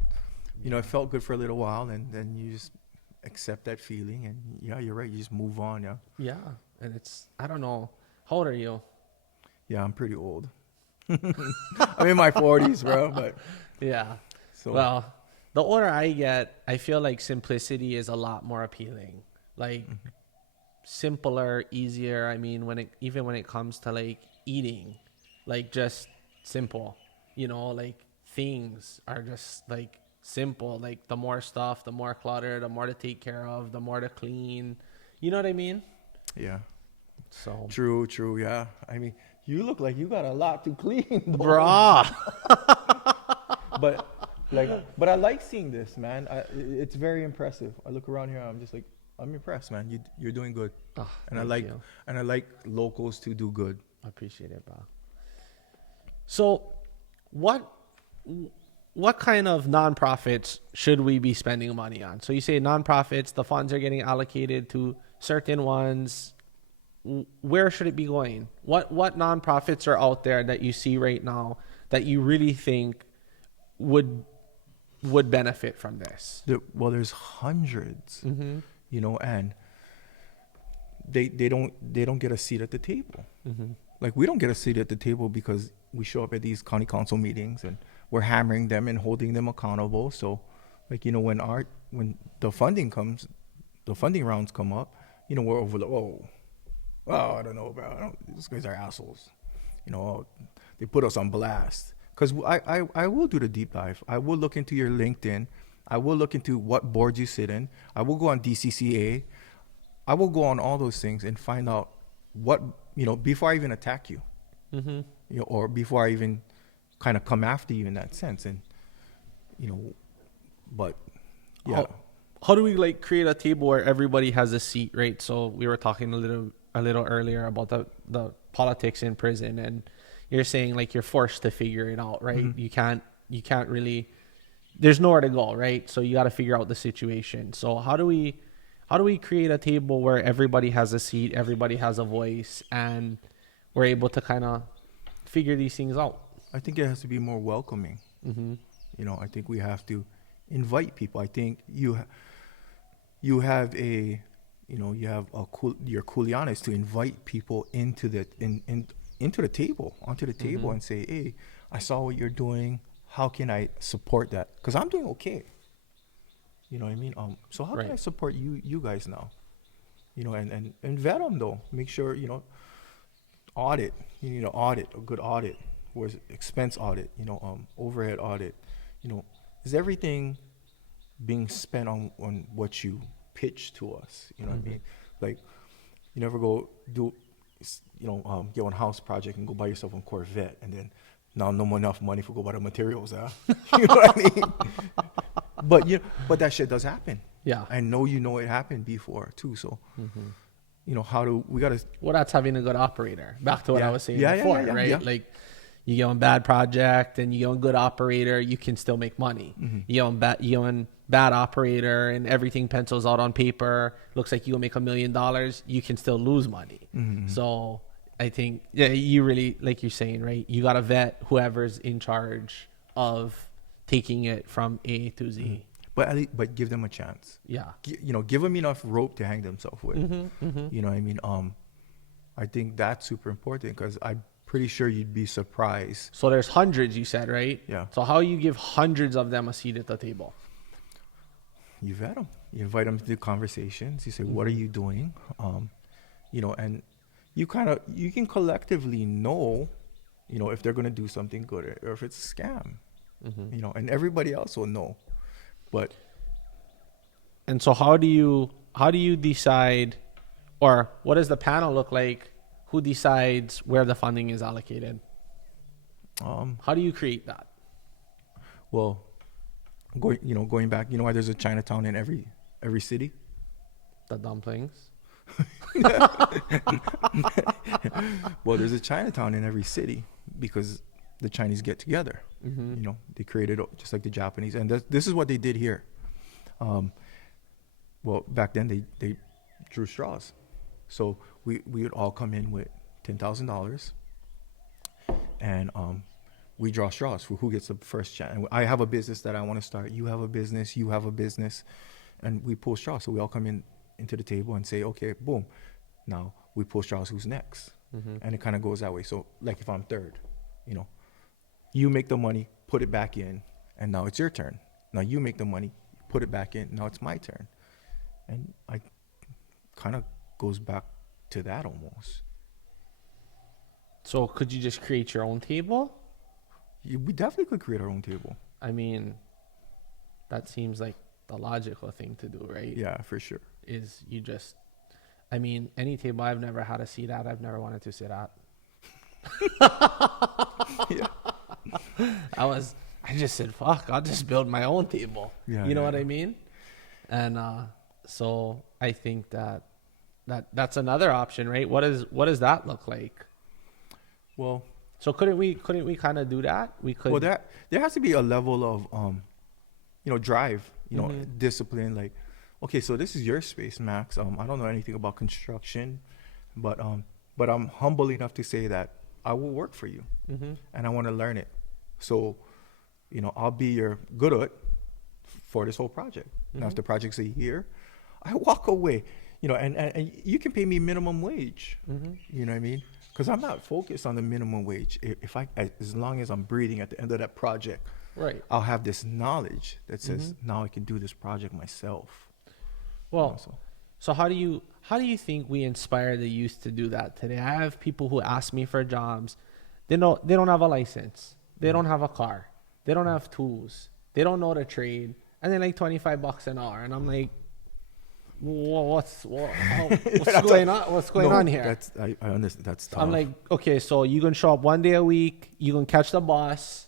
it felt good for a little while, and then you just accept that feeling, and yeah, you're right. You just move on. Yeah. Yeah. And it's, I don't know. How old are you? Yeah, I'm pretty old. I'm in my 40s, bro. But Yeah. so Well, the older I get, I feel like simplicity is a lot more appealing. Like simpler, easier. I mean, when it comes to like eating, like just simple, like things are just like simple. Like the more stuff, the more clutter, the more to take care of, the more to clean. You know what I mean? yeah, So, true. Yeah, I mean, you look like you got a lot to clean, though. brah. But I like seeing this, man. It's very impressive. I look around here, I'm just like, I'm impressed, man. You're doing good, Oh, and I thank like you. and I like locals to do good. I appreciate it, bro. So, what kind of nonprofits should we be spending money on? So you say nonprofits, the funds are getting allocated to certain ones. Where should it be going? What nonprofits are out there that you see right now that you really think would benefit from this? There's hundreds, and they don't get a seat at the table. Like, we don't get a seat at the table because we show up at these county council meetings and we're hammering them and holding them accountable. So, like, when the funding rounds come up, we're over I don't know, bro. These guys are assholes. They put us on blast. Because I will do the deep dive. I will look into your LinkedIn. I will look into what boards you sit in. I will go on DCCA. I will go on all those things and find out what, before I even attack you. Or before I even kind of come after you in that sense. And, but, yeah. How do we like create a table where everybody has a seat, right? So we were talking a little earlier about the politics in prison, and you're saying like you're forced to figure it out, right? You can't really, there's nowhere to go, right? So you got to figure out the situation. So how do we create a table where everybody has a seat, everybody has a voice, and we're able to kind of figure these things out? I think it has to be more welcoming. I think we have to invite people. I think you have your kuleana is to invite people into the onto the table and say, hey, I saw what you're doing. How can I support that? Because I'm doing okay. You know what I mean? So how can I support you guys now? And vet them though. Make sure, audit. You need a good audit. Where's expense audit? Overhead audit. Is everything being spent on what you pitch to us? You know what I mean? Like, you never go do, get one house project and go buy yourself a Corvette, and then now no more enough money for go buy the materials. You know what I mean? But that shit does happen. Yeah. I know it happened before too. So, how do we got to? Well, that's having a good operator. Back to what I was saying before, right? Yeah. Like, you get on bad project and you get on good operator, you can still make money. You get on bad operator and everything pencils out on paper, looks like you'll make $1 million, you can still lose money. So I think, yeah, you really, like you're saying, right? You got to vet whoever's in charge of taking it from A to Z. But give them a chance. Yeah. Give them enough rope to hang themselves with. You know what I mean? I think that's super important because I'm pretty sure you'd be surprised. So there's hundreds, you said, right? Yeah. So how you give hundreds of them a seat at the table? You vet them. You invite them to the conversations. You say, what are you doing? And you can collectively know, if they're going to do something good or if it's a scam, and everybody else will know. And so how do you decide, or what does the panel look like? Who decides where the funding is allocated? How do you create that? Well, going back, why there's a Chinatown in every city? The dumplings. Well, there's a Chinatown in every city because the Chinese get together. They created just like the Japanese, and this is what they did here. Well, back then they drew straws, so we would all come in with $10,000, and we draw straws for who gets the first chance. And I have a business that I want to start. You have a business. You have a business, and we pull straws. So we all come into the table and say, okay, boom. Now we pull straws. Who's next? And it kind of goes that way. So like if I'm third, you make the money, put it back in, and now it's your turn. Now you make the money, put it back in. Now it's my turn. And I kind of goes back to that almost. So could you just create your own table? We definitely could create our own table. I mean, that seems like the logical thing to do, right? Yeah, for sure. Is you just, any table I've never had a seat at, I've never wanted to sit at. Yeah. I just said, fuck, I'll just build my own table. Yeah, you know what I mean? And so I think that's another option, right? What does that look like? Well, so couldn't we kind of do that? We could. Well, there has to be a level of drive, discipline. Like, okay, so this is your space, Max. I don't know anything about construction, but I'm humble enough to say that I will work for you, and I want to learn it. So, I'll be your good for this whole project. Now, if the project's a year, I walk away. And you can pay me minimum wage. You know what I mean? Because I'm not focused on the minimum wage. As long as I'm breathing at the end of that project, right, I'll have this knowledge that says now I can do this project myself. Well, so how do you think we inspire the youth to do that today? I have people who ask me for jobs. They don't have a license. They don't have a car. They don't have tools. They don't know the trade, and they're like $25 an hour. And I'm like, what's going on? What's going on here? I understand. That's tough. I'm like, okay, so you can show up one day a week. You can catch the bus.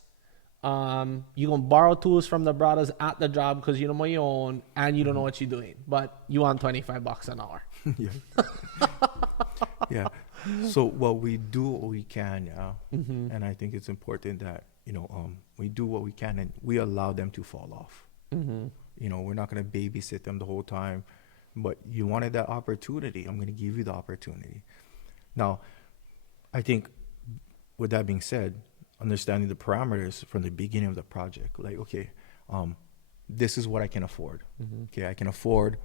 You can borrow tools from the brothers at the job because you don't know your own, and you don't know what you're doing, but you want $25 an hour. Yeah. Yeah. So, well, we do what we can, yeah. And I think it's important that we do what we can and we allow them to fall off. We're not going to babysit them the whole time. But you wanted that opportunity. I'm going to give you the opportunity. Now, I think with that being said, understanding the parameters from the beginning of the project, like, okay, this is what I can afford. Okay, I can afford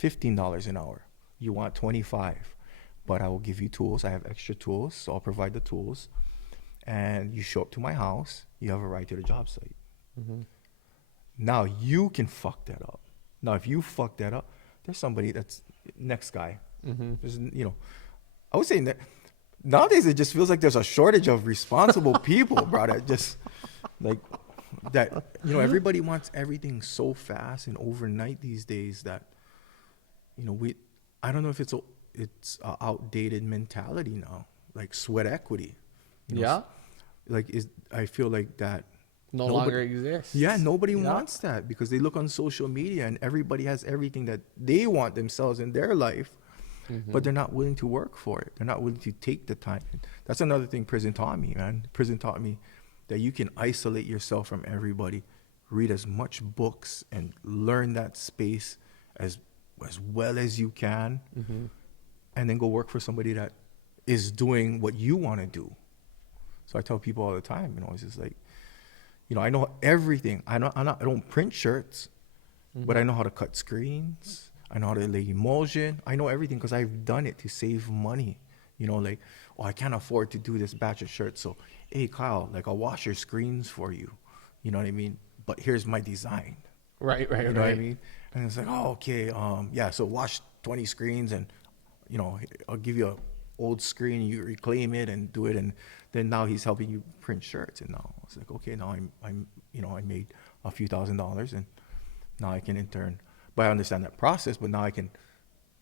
$15 an hour. You want 25, but I will give you tools. I have extra tools, so I'll provide the tools. And you show up to my house, you have a right to the job site. Now you can fuck that up. Now, if you fuck that up, there's somebody that's next guy. There's, I would say that nowadays it just feels like there's a shortage of responsible people, bro. That just like that. Everybody wants everything so fast and overnight these days that I don't know if it's a outdated mentality now, like sweat equity. I feel like that no longer exists. Yeah, nobody wants that because they look on social media and everybody has everything that they want themselves in their life. but they're not willing to work for it. They're not willing to take the time. That's another thing prison taught me, man. Prison taught me that you can isolate yourself from everybody, read as much books, and learn that space as well as you can, and then go work for somebody that is doing what you want to do. So I tell people all the time, it's just like, I know everything. I don't print shirts, but I know how to cut screens. I know how to lay emulsion. I know everything because I've done it to save money. Like, I can't afford to do this batch of shirts. So, hey, Kyle, like, I'll wash your screens for you. You know what I mean? But here's my design. Right. You know what I mean? And it's like, oh, okay. So wash 20 screens and, I'll give you a old screen, you reclaim it and do it. And then now he's helping you print shirts. And now it's like, okay, now I made a few $1,000s and now I can intern. But I understand that process, but now I can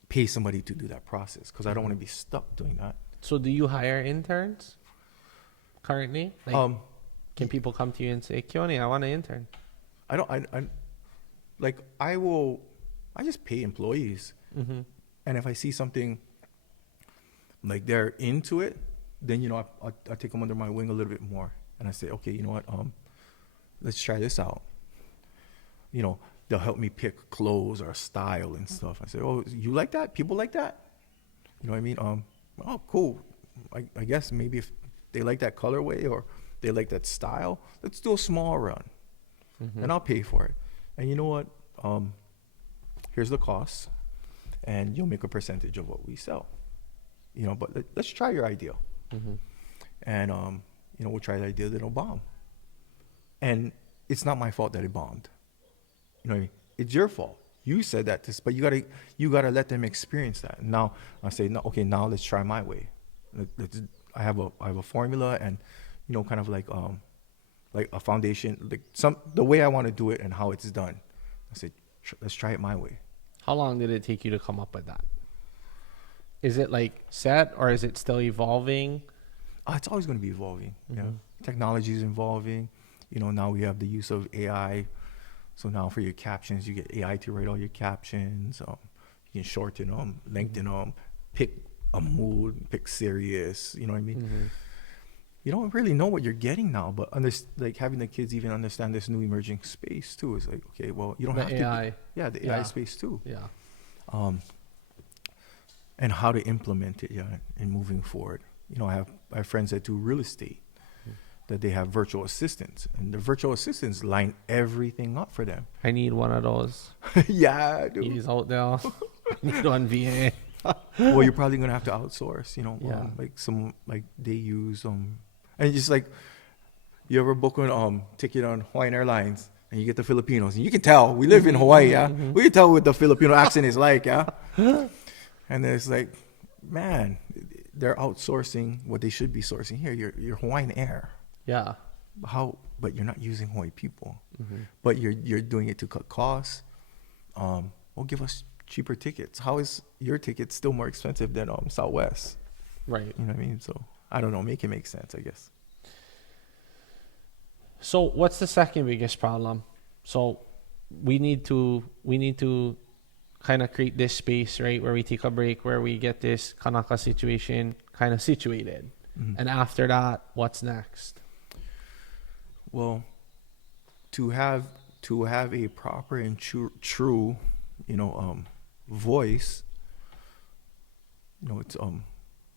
pay somebody to do that process because I don't want to be stuck doing that. So do you hire interns currently? Like, can people come to you and say, Keoni, I want an intern? I just pay employees. And if I see something like they're into it, then, I take them under my wing a little bit more. And I say, okay, you know what? Let's try this out. They'll help me pick clothes or style and stuff. I say, oh, you like that? People like that? You know what I mean? Oh, cool. I guess maybe if they like that colorway or they like that style, let's do a small run. And I'll pay for it. And you know what? Here's the cost. And you'll make a percentage of what we sell. But let's try your idea. And, we'll try the idea that it'll bomb. And it's not my fault that it bombed. You know what I mean? It's your fault. You said that, but you gotta let them experience that. And now I say, no, okay, now let's try my way. I have a formula and, kind of like a foundation, like the way I want to do it and how it's done. I said, let's try it my way. How long did it take you to come up with that? Is it like set or is it still evolving? It's always going to be evolving. Technology is evolving. Now we have the use of AI. So now for your captions, you get AI to write all your captions. You can shorten them, lengthen them, pick a mood, pick serious. You know what I mean? You don't really know what you're getting now, but having the kids even understand this new emerging space too is like, okay, well, you don't have AI. to. The AI space too. Yeah. And how to implement it, in moving forward. I have friends that do real estate, that they have virtual assistants, and the virtual assistants line everything up for them. I need one of those. Yeah, dude. He's out there. I need one VA. Well, you're probably gonna have to outsource. Like they use and just like you ever book a ticket on Hawaiian Airlines and you get the Filipinos, and you can tell we live in Hawaii, we can tell what the Filipino accent is like, and it's like, man, they're outsourcing what they should be sourcing here. You're Hawaiian Air. Yeah. But you're not using Hawaii people. But you're doing it to cut costs. Well, give us cheaper tickets. How is your ticket still more expensive than Southwest? Right. You know what I mean? So I don't know. Make it make sense, I guess. So what's the second biggest problem? So we need to kind of create this space, right, where we take a break, where we get this kanaka situation kind of situated. And after that, what's next? Well, to have a proper and true, voice, it's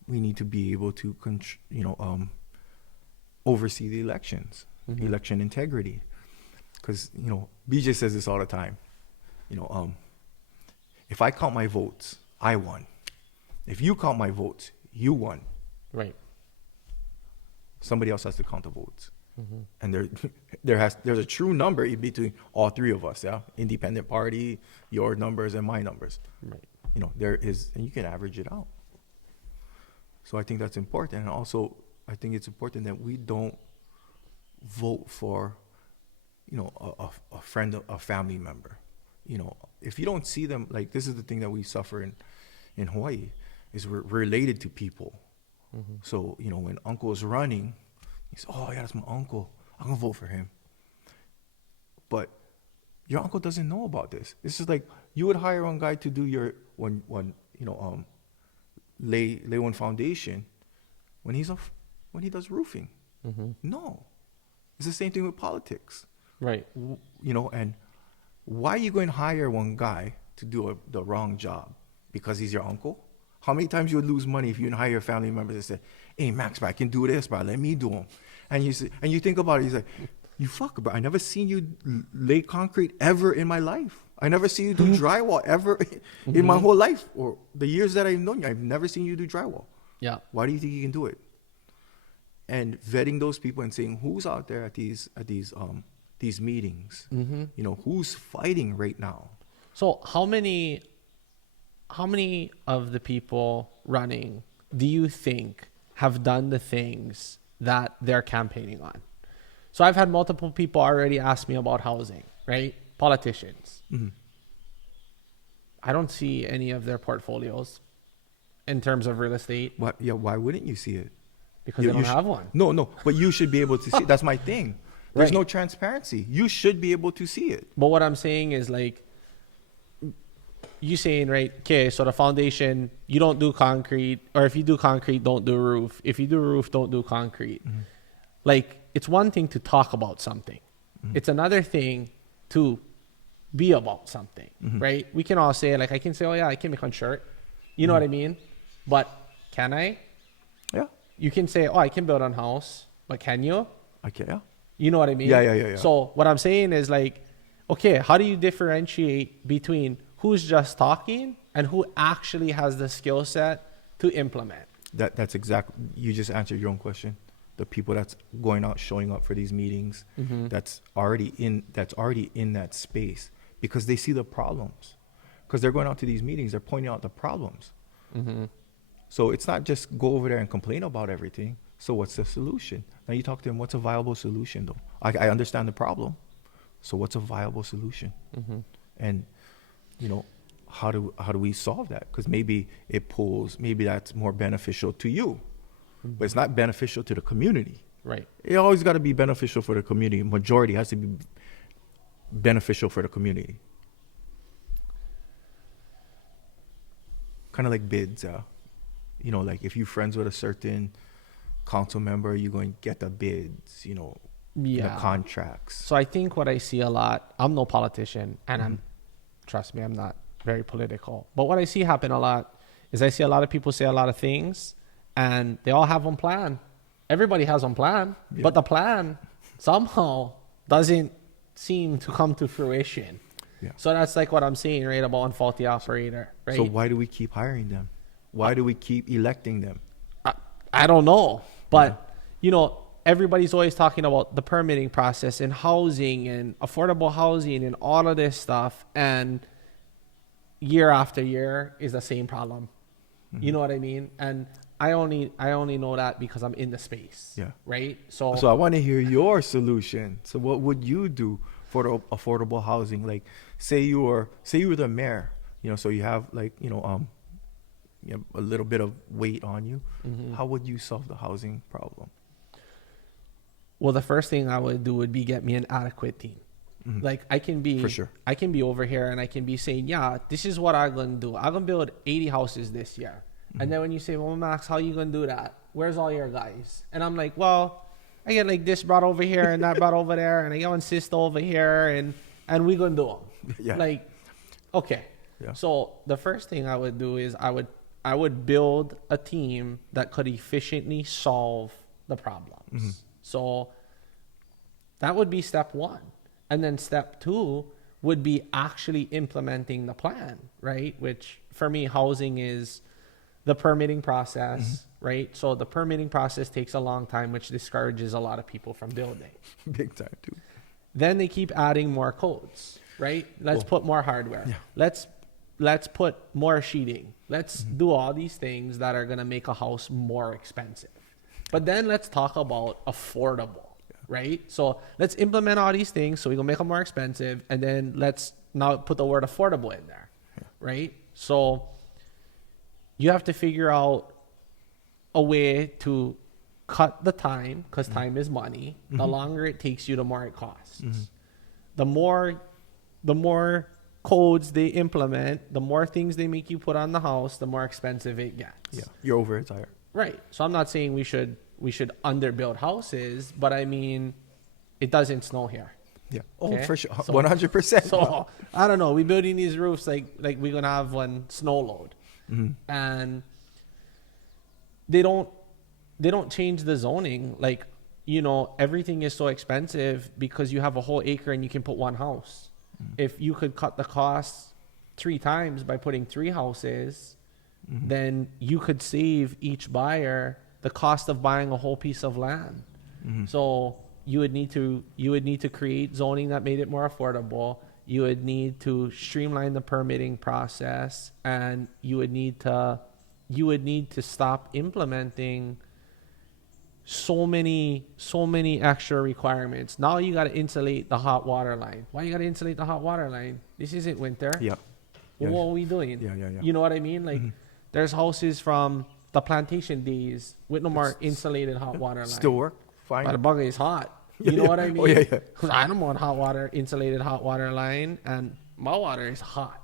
we need to be able to oversee the elections, election integrity, because BJ says this all the time. If I count my votes, I won. If you count my votes, you won. Right. Somebody else has to count the votes. And there's a true number in between all three of us, independent party, your numbers and my numbers. Right. There is, and you can average it out. So I think that's important. And also, I think it's important that we don't vote for, a friend, a family member. If you don't see them, like, this is the thing that we suffer in Hawaii, is we're related to people. So, when uncle is running, he says, oh, yeah, that's my uncle. I'm going to vote for him. But your uncle doesn't know about this. This is like, you would hire one guy to do your, lay one foundation when when he does roofing. No, it's the same thing with politics. Right. You know, and why are you going to hire one guy to do the wrong job? Because he's your uncle? How many times you would lose money if you hire your family members and say, hey, Max, bro, I can do this, bro, let me do them. And you think about it, he's like, you fuck, bro, I never seen you lay concrete ever in my life. I never seen you do drywall ever in my whole life. Or the years that I've known you, I've never seen you do drywall. Yeah. Why do you think you can do it? And vetting those people and saying who's out there at these meetings, you know, who's fighting right now. So how many of the people running do you think have done the things that they're campaigning on? So I've had multiple people already ask me about housing, right? Politicians. I don't see any of their portfolios in terms of real estate. Why wouldn't you see it? Because they don't have one. No, but you should be able to see it. That's my thing. There's Right. no transparency. You should be able to see it. But what I'm saying is, like, you saying, right, okay, so the foundation, you don't do concrete, or if you do concrete, don't do roof. If you do roof, don't do concrete. Like, it's one thing to talk about something. It's another thing to be about something, right? We can all say, like, I can say, oh yeah, I can make one shirt. You know what I mean? But can I? Yeah. You can say, oh, I can build a house, but can you? Okay. Yeah. You know what I mean? Yeah. So what I'm saying is, like, okay, how do you differentiate between who's just talking and who actually has the skill set to implement? That's exactly, you just answered your own question. The people that's going out, showing up for these meetings, that's already in that space because they see the problems. Because they're going out to these meetings, they're pointing out the problems. So it's not just go over there and complain about everything. So what's the solution? Now you talk to them, what's a viable solution though? I understand the problem. So what's a viable solution? And, you know, how do we solve that? Because maybe that's more beneficial to you, but it's not beneficial to the community. Right. It always got to be beneficial for the community. Majority has to be beneficial for the community. Kind of like bids. You know, like if you're friends with a certain council member, you're going to get the bids, you know, the contracts. So I think what I see a lot, I'm no politician, and trust me, I'm not very political. But what I see happen a lot is I see a lot of people say a lot of things, and they all have one plan. Everybody has one plan, but the plan somehow doesn't seem to come to fruition. Yeah. So that's like what I'm saying, right, about one faulty operator, right? So why do we keep hiring them? Why do we keep electing them? I don't know, but you know, everybody's always talking about the permitting process and housing and affordable housing and all of this stuff, and year after year is the same problem. You know what I mean? And I only know that because I'm in the space. Yeah. Right. So I want to hear your solution. So what would you do for the affordable housing? Like, say you were the mayor. You know, so you have like you know, a little bit of weight on you. How would you solve the housing problem? Well, the first thing I would do would be get me an adequate team. Like I can be, for sure. I can be over here and I can be saying, yeah, this is what I'm going to do. I'm going to build 80 houses this year. And then when you say, well, Max, how you going to do that? Where's all your guys? And I'm like, well, I get like this brought over here and that brought over there. And I got one sister over here and we going to do them. Yeah. Like, okay. Yeah. So the first thing I would do is I would build a team that could efficiently solve the problems. So that would be step one. And then step two would be actually implementing the plan, right? Which for me, housing is the permitting process, right? So the permitting process takes a long time, which discourages a lot of people from building. Big time too. Then they keep adding more codes, right? Let's put more hardware. Yeah. Let's put more sheeting. Let's do all these things that are going to make a house more expensive. But then let's talk about affordable, right? So let's implement all these things so we can make them more expensive. And then let's now put the word affordable in there, right? So you have to figure out a way to cut the time, because time is money. The longer it takes you, the more it costs. The more codes they implement, the more things they make you put on the house, the more expensive it gets. Yeah, your overhead's higher. Right. So I'm not saying we should underbuild houses, but I mean, it doesn't snow here. Yeah. Oh, Okay? for sure. So- 100%. So I don't know. We're building these roofs like we're gonna have one snow load, Mhm. and they don't change the zoning. Like, you know, everything is so expensive because you have a whole acre and you can put one house. If you could cut the costs 3 times by putting 3 houses, then you could save each buyer the cost of buying a whole piece of land. So you would need to create zoning that made it more affordable. You would need to streamline the permitting process, and you would need to stop implementing so many extra requirements. Now you got to insulate the hot water line. Why you got to insulate the hot water line? This isn't winter. Yeah. Well, Yeah. what are we doing? Yeah. You know what I mean? Like, there's houses from the plantation days with no more insulated hot water line. Still work fine. But the bug is hot. Yeah, You know yeah. what I mean? Oh, yeah, yeah. 'Cause I don't want insulated hot water line, and my water is hot.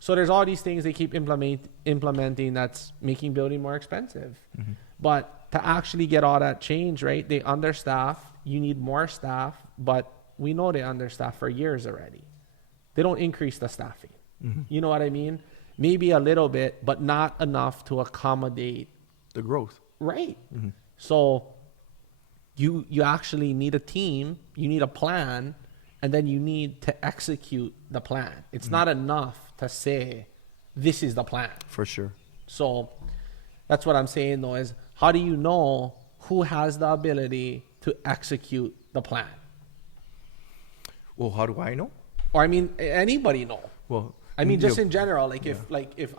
So there's all these things they keep implementing that's making building more expensive. But to actually get all that change, right? They understaff. You need more staff, but we know they understaff for years already. They don't increase the staffing. You know what I mean? Maybe a little bit, but not enough to accommodate. The growth. Right. So you actually need a team, you need a plan, and then you need to execute the plan. It's not enough to say, this is the plan. For sure. So that's what I'm saying, though, is how do you know who has the ability to execute the plan? Well, how do I know? Or, I mean, anybody know? Well, I mean, just yeah. in general, like if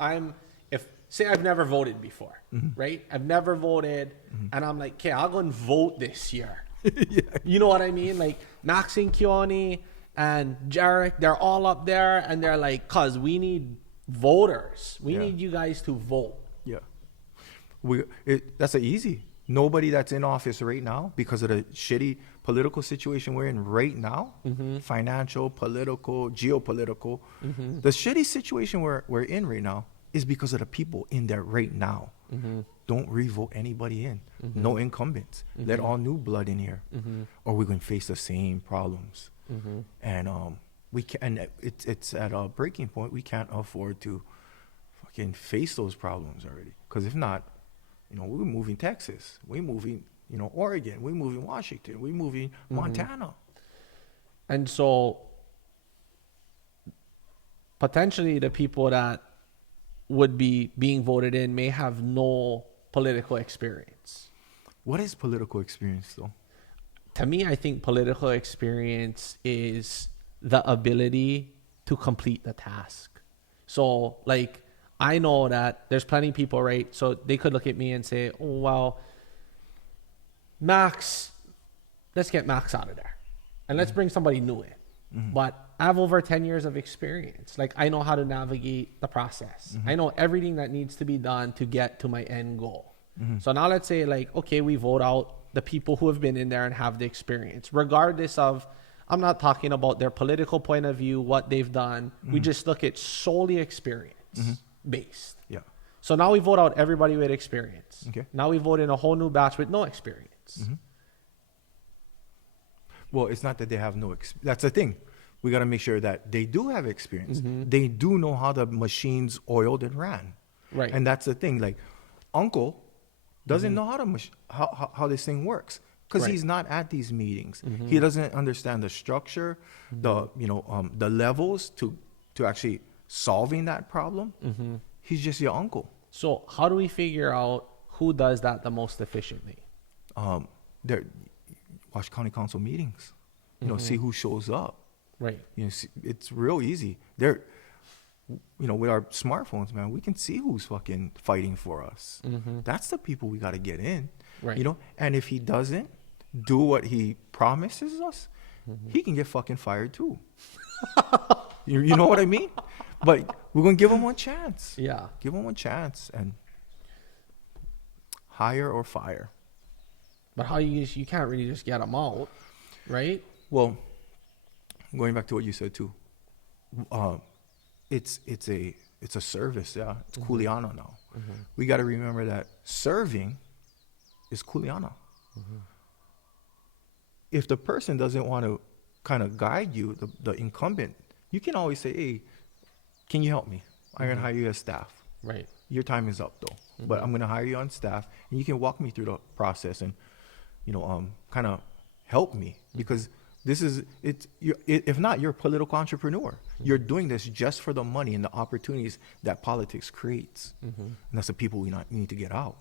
say I've never voted before, right? I've never voted, and I'm like, okay, I'll go and vote this year. Yeah. You know what I mean? Like Max and Keoni and Jarek, they're all up there, and they're like, cause we need voters. We Yeah. need you guys to vote. Yeah. That's easy. Nobody that's in office right now, because of the shitty political situation we're in right now, financial, political, geopolitical, the shitty situation we're in right now is because of the people in there right now. Don't revote anybody in. No incumbents. Let all new blood in here, or we're going to face the same problems. And we can. And it's at a breaking point. We can't afford to fucking face those problems already. Because if not, we're moving Texas. We're moving, Oregon. We're moving Washington. We're moving Montana. And so potentially the people that would be being voted in may have no political experience. What is political experience, though? To me, I think political experience is the ability to complete the task. So, like, I know that there's plenty of people, right? So they could look at me and say, oh, well, Max, let's get Max out of there. And let's bring somebody new in. But I have over 10 years of experience. Like, I know how to navigate the process. I know everything that needs to be done to get to my end goal. So now let's say, like, okay, we vote out the people who have been in there and have the experience, regardless of, I'm not talking about their political point of view, what they've done. We just look at solely experience based. Yeah. So now we vote out everybody with experience. Okay. Now we vote in a whole new batch with no experience. Well, it's not that they have no experience. That's the thing. We got to make sure that they do have experience. They do know how the machines oiled and ran. Right. And that's the thing. Like, Uncle doesn't know how this thing works because Right. he's not at these meetings. He doesn't understand the structure, the levels to actually solving that problem. He's just your uncle. So how do we figure out who does that the most efficiently? There, watch county council meetings. See who shows up. Right. It's real easy. There, with our smartphones, man, we can see who's fucking fighting for us. That's the people we got to get in. Right. And if he doesn't do what he promises us, he can get fucking fired too. you know what I mean? But we're gonna give him one chance. Yeah. Give him one chance and hire or fire. But how you can't really just get them out, right? Well, going back to what you said too, it's a service. Yeah, it's kuleana now. We got to remember that serving is kuleana. If the person doesn't want to kind of guide you, the incumbent, you can always say, hey, can you help me? I'm going to hire you as staff. Right. Your time is up though, but I'm going to hire you on staff and you can walk me through the process and, kind of help me because this is, if not, you're a political entrepreneur. You're doing this just for the money and the opportunities that politics creates. And that's the people we need to get out.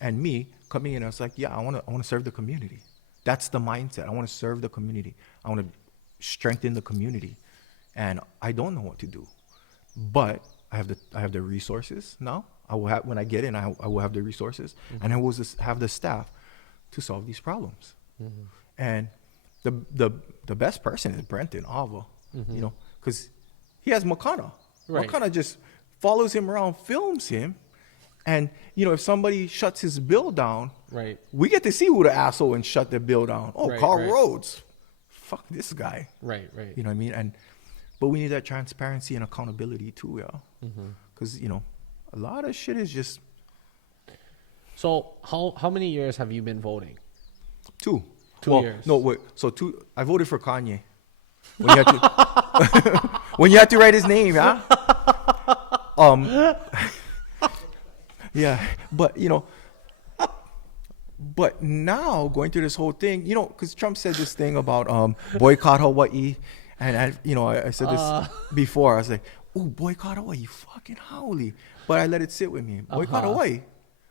And me coming in, I was like, yeah, I want to serve the community. That's the mindset. I want to serve the community. I want to strengthen the community. And I don't know what to do, but I have the resources now. I will have, when I get in, I will have the resources and I will just have the staff to solve these problems. And the best person is Brenton Ava, because he has Makana. Right. Makana just follows him around, films him. And, if somebody shuts his bill down, Right. we get to see who the asshole and shut their bill down. Oh, Right, Carl right. Rhodes. Fuck this guy. Right. You know what I mean? But we need that transparency and accountability too, yeah. Because, a lot of shit is just So how many years have you been voting? 2 2 years. No, wait. So 2, I voted for Kanye. When you had to, when you had to write his name, yeah? Yeah, but, but now going through this whole thing, because Trump said this thing about boycott Hawaii. And, I said this before. I was like, oh, boycott Hawaii, fucking howly. But I let it sit with me. Boycott Hawaii.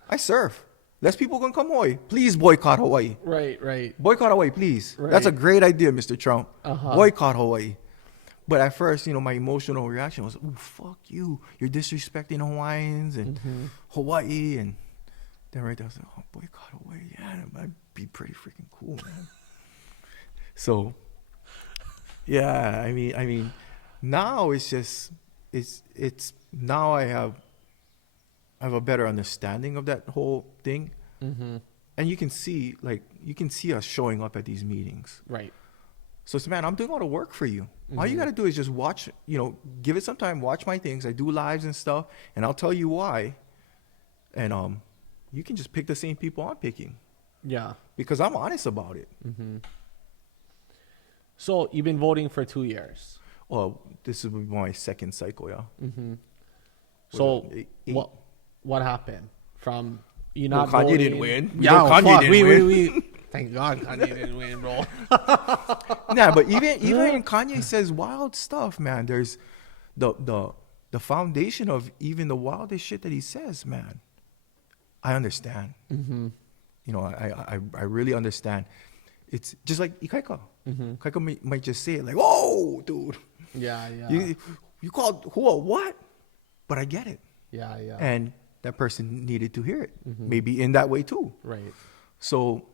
I surf. Less people can come Hawaii. Please boycott Hawaii. Right. Boycott Hawaii, please. Right. That's a great idea, Mr. Trump. Boycott Hawaii. But at first, my emotional reaction was, oh, fuck you. You're disrespecting Hawaiians and Hawaii. And then right there, I was like, oh, boycott Hawaii. Yeah, that might be pretty freaking cool, man. So, yeah, I mean, now it's just, it's now I have a better understanding of that whole thing. And you can see us showing up at these meetings. Right. So it's, man, I'm doing all the work for you. All you got to do is just watch, give it some time, watch my things. I do lives and stuff, and I'll tell you why. And you can just pick the same people I'm picking. Yeah. Because I'm honest about it. So you've been voting for 2 years. Well, this is my second cycle, yeah. So Eight. what happened from you Well, not Kanye voting? didn't win. We Yeah, know Kanye fuck. didn't We thank God Kanye didn't win, bro. Nah, but even Kanye says wild stuff, man. There's the foundation of even the wildest shit that he says, man. I understand. I really understand. It's just like Ikaika. Ikaika might just say it like, "Whoa, dude, Yeah. you called who a what?" But I get it. Yeah. And that person needed to hear it, maybe in that way too. Right. So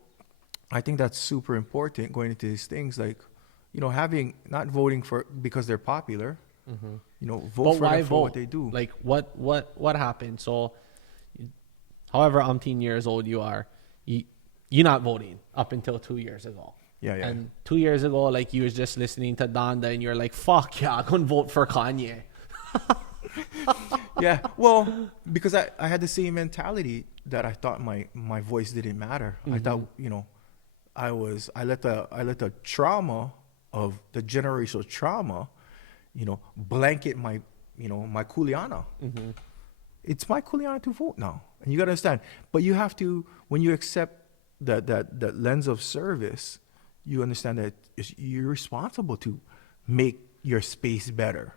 I think that's super important going into these things, like, having not voting for because they're popular, vote But for why them for vote? what they do. Like what happened? So however umpteen years old you are, you're not voting up until 2 years ago. Yeah. And 2 years ago, like, you was just listening to Donda and you're like, fuck yeah, I'm gonna vote for Kanye. Yeah, well, because I had the same mentality that I thought my voice didn't matter. I thought, I let the trauma of the generational trauma, blanket my kuleana. It's my kuleana to vote now. And you got to understand. But you have to, when you accept that lens of service, you understand that you're responsible to make your space better.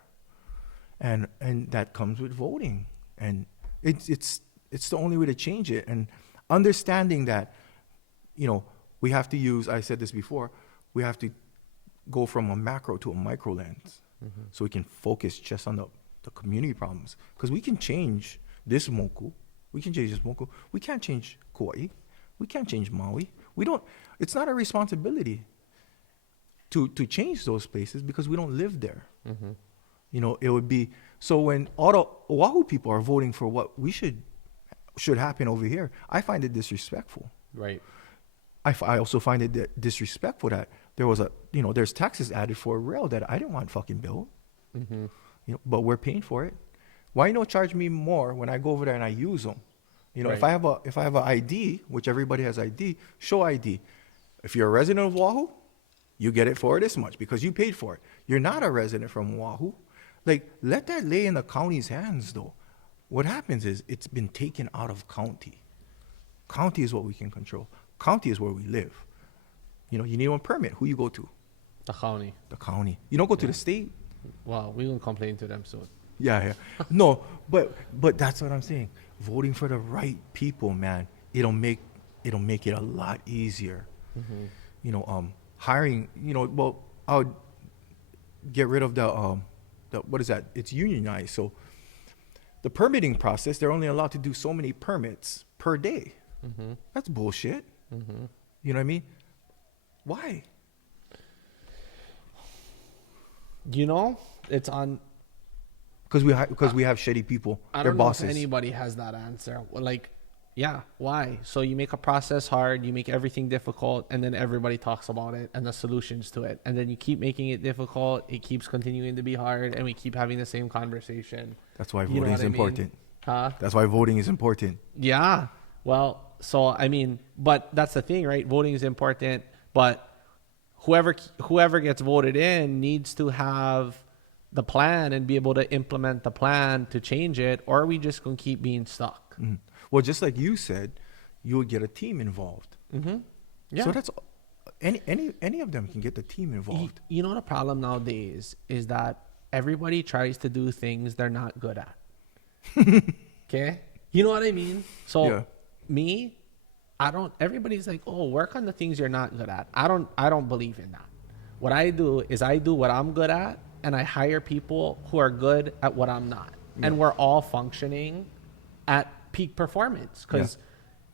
And that comes with voting. And it's the only way to change it. And understanding that, we have to use, I said this before, we have to go from a macro to a micro lens. So we can focus just on the community problems. Because we can change this moku. We can change this moku. We can't change Kauai. We can't change Maui. It's not our responsibility to change those places because we don't live there. It would be, so when all the Oahu people are voting for what we should happen over here, I find it disrespectful. Right. I also find it disrespectful that there's taxes added for a rail that I didn't want fucking built. You know, but we're paying for it. Why you don't charge me more when I go over there and I use them? You know, Right. if I have an ID, which everybody has ID, show ID. If you're a resident of Oahu, you get it for this much because you paid for it. You're not a resident from Oahu. Like, let that lay in the county's hands, though. What happens is it's been taken out of county. County is what we can control. County is where we live. You know, you need one permit. Who you go to? The county. The county. You don't go to the state. Well, we will complain to them soon. Yeah. No, but that's what I'm saying. Voting for the right people, man, it'll make it a lot easier. You know, hiring. You know, well, I would get rid of the what is that? It's unionized. So the permitting process, they're only allowed to do so many permits per day. That's bullshit. You know what I mean? Why? You know, it's on. Because we have shitty people. I They're don't know bosses. if anybody has that answer. Like, yeah, why? So you make a process hard, you make everything difficult, and then everybody talks about it and the solutions to it. And then you keep making it difficult, it keeps continuing to be hard, and we keep having the same conversation. That's why You know voting what is I mean? important. Huh? That's why voting is important. Yeah. Well, so I mean, but that's the thing, right? Voting is important, but whoever gets voted in needs to have the plan and be able to implement the plan to change it, or are we just going to keep being stuck? Well, just like you said, you would get a team involved. Yeah. So that's any of them can get the team involved. You know, the problem nowadays is that everybody tries to do things they're not good at. Okay? You know what I mean? So Yeah. me, everybody's like, oh, work on the things you're not good at. I don't believe in that. What I do is I do what I'm good at, and I hire people who are good at what I'm not. And we're all functioning at peak performance because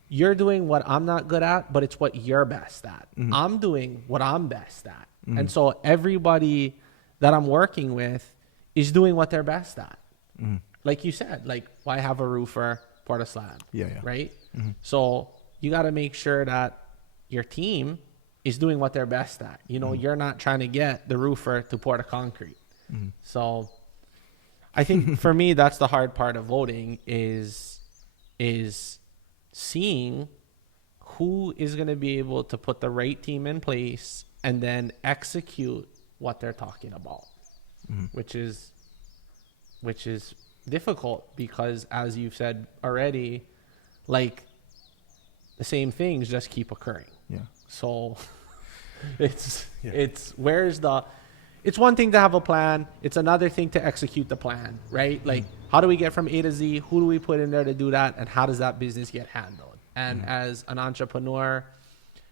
you're doing what I'm not good at, but it's what you're best at. I'm doing what I'm best at. And so everybody that I'm working with is doing what they're best at. Like you said, like, why have a roofer pour the slab? Yeah. Right? So you got to make sure that your team is doing what they're best at. You know, you're not trying to get the roofer to pour the concrete. So I think for me, that's the hard part of voting is seeing who is going to be able to put the right team in place and then execute what they're talking about, which is difficult because, as you've said already, like, the same things just keep occurring. Yeah. So it's one thing to have a plan. It's another thing to execute the plan, right? Like, how do we get from A to Z? Who do we put in there to do that? And how does that business get handled? And as an entrepreneur,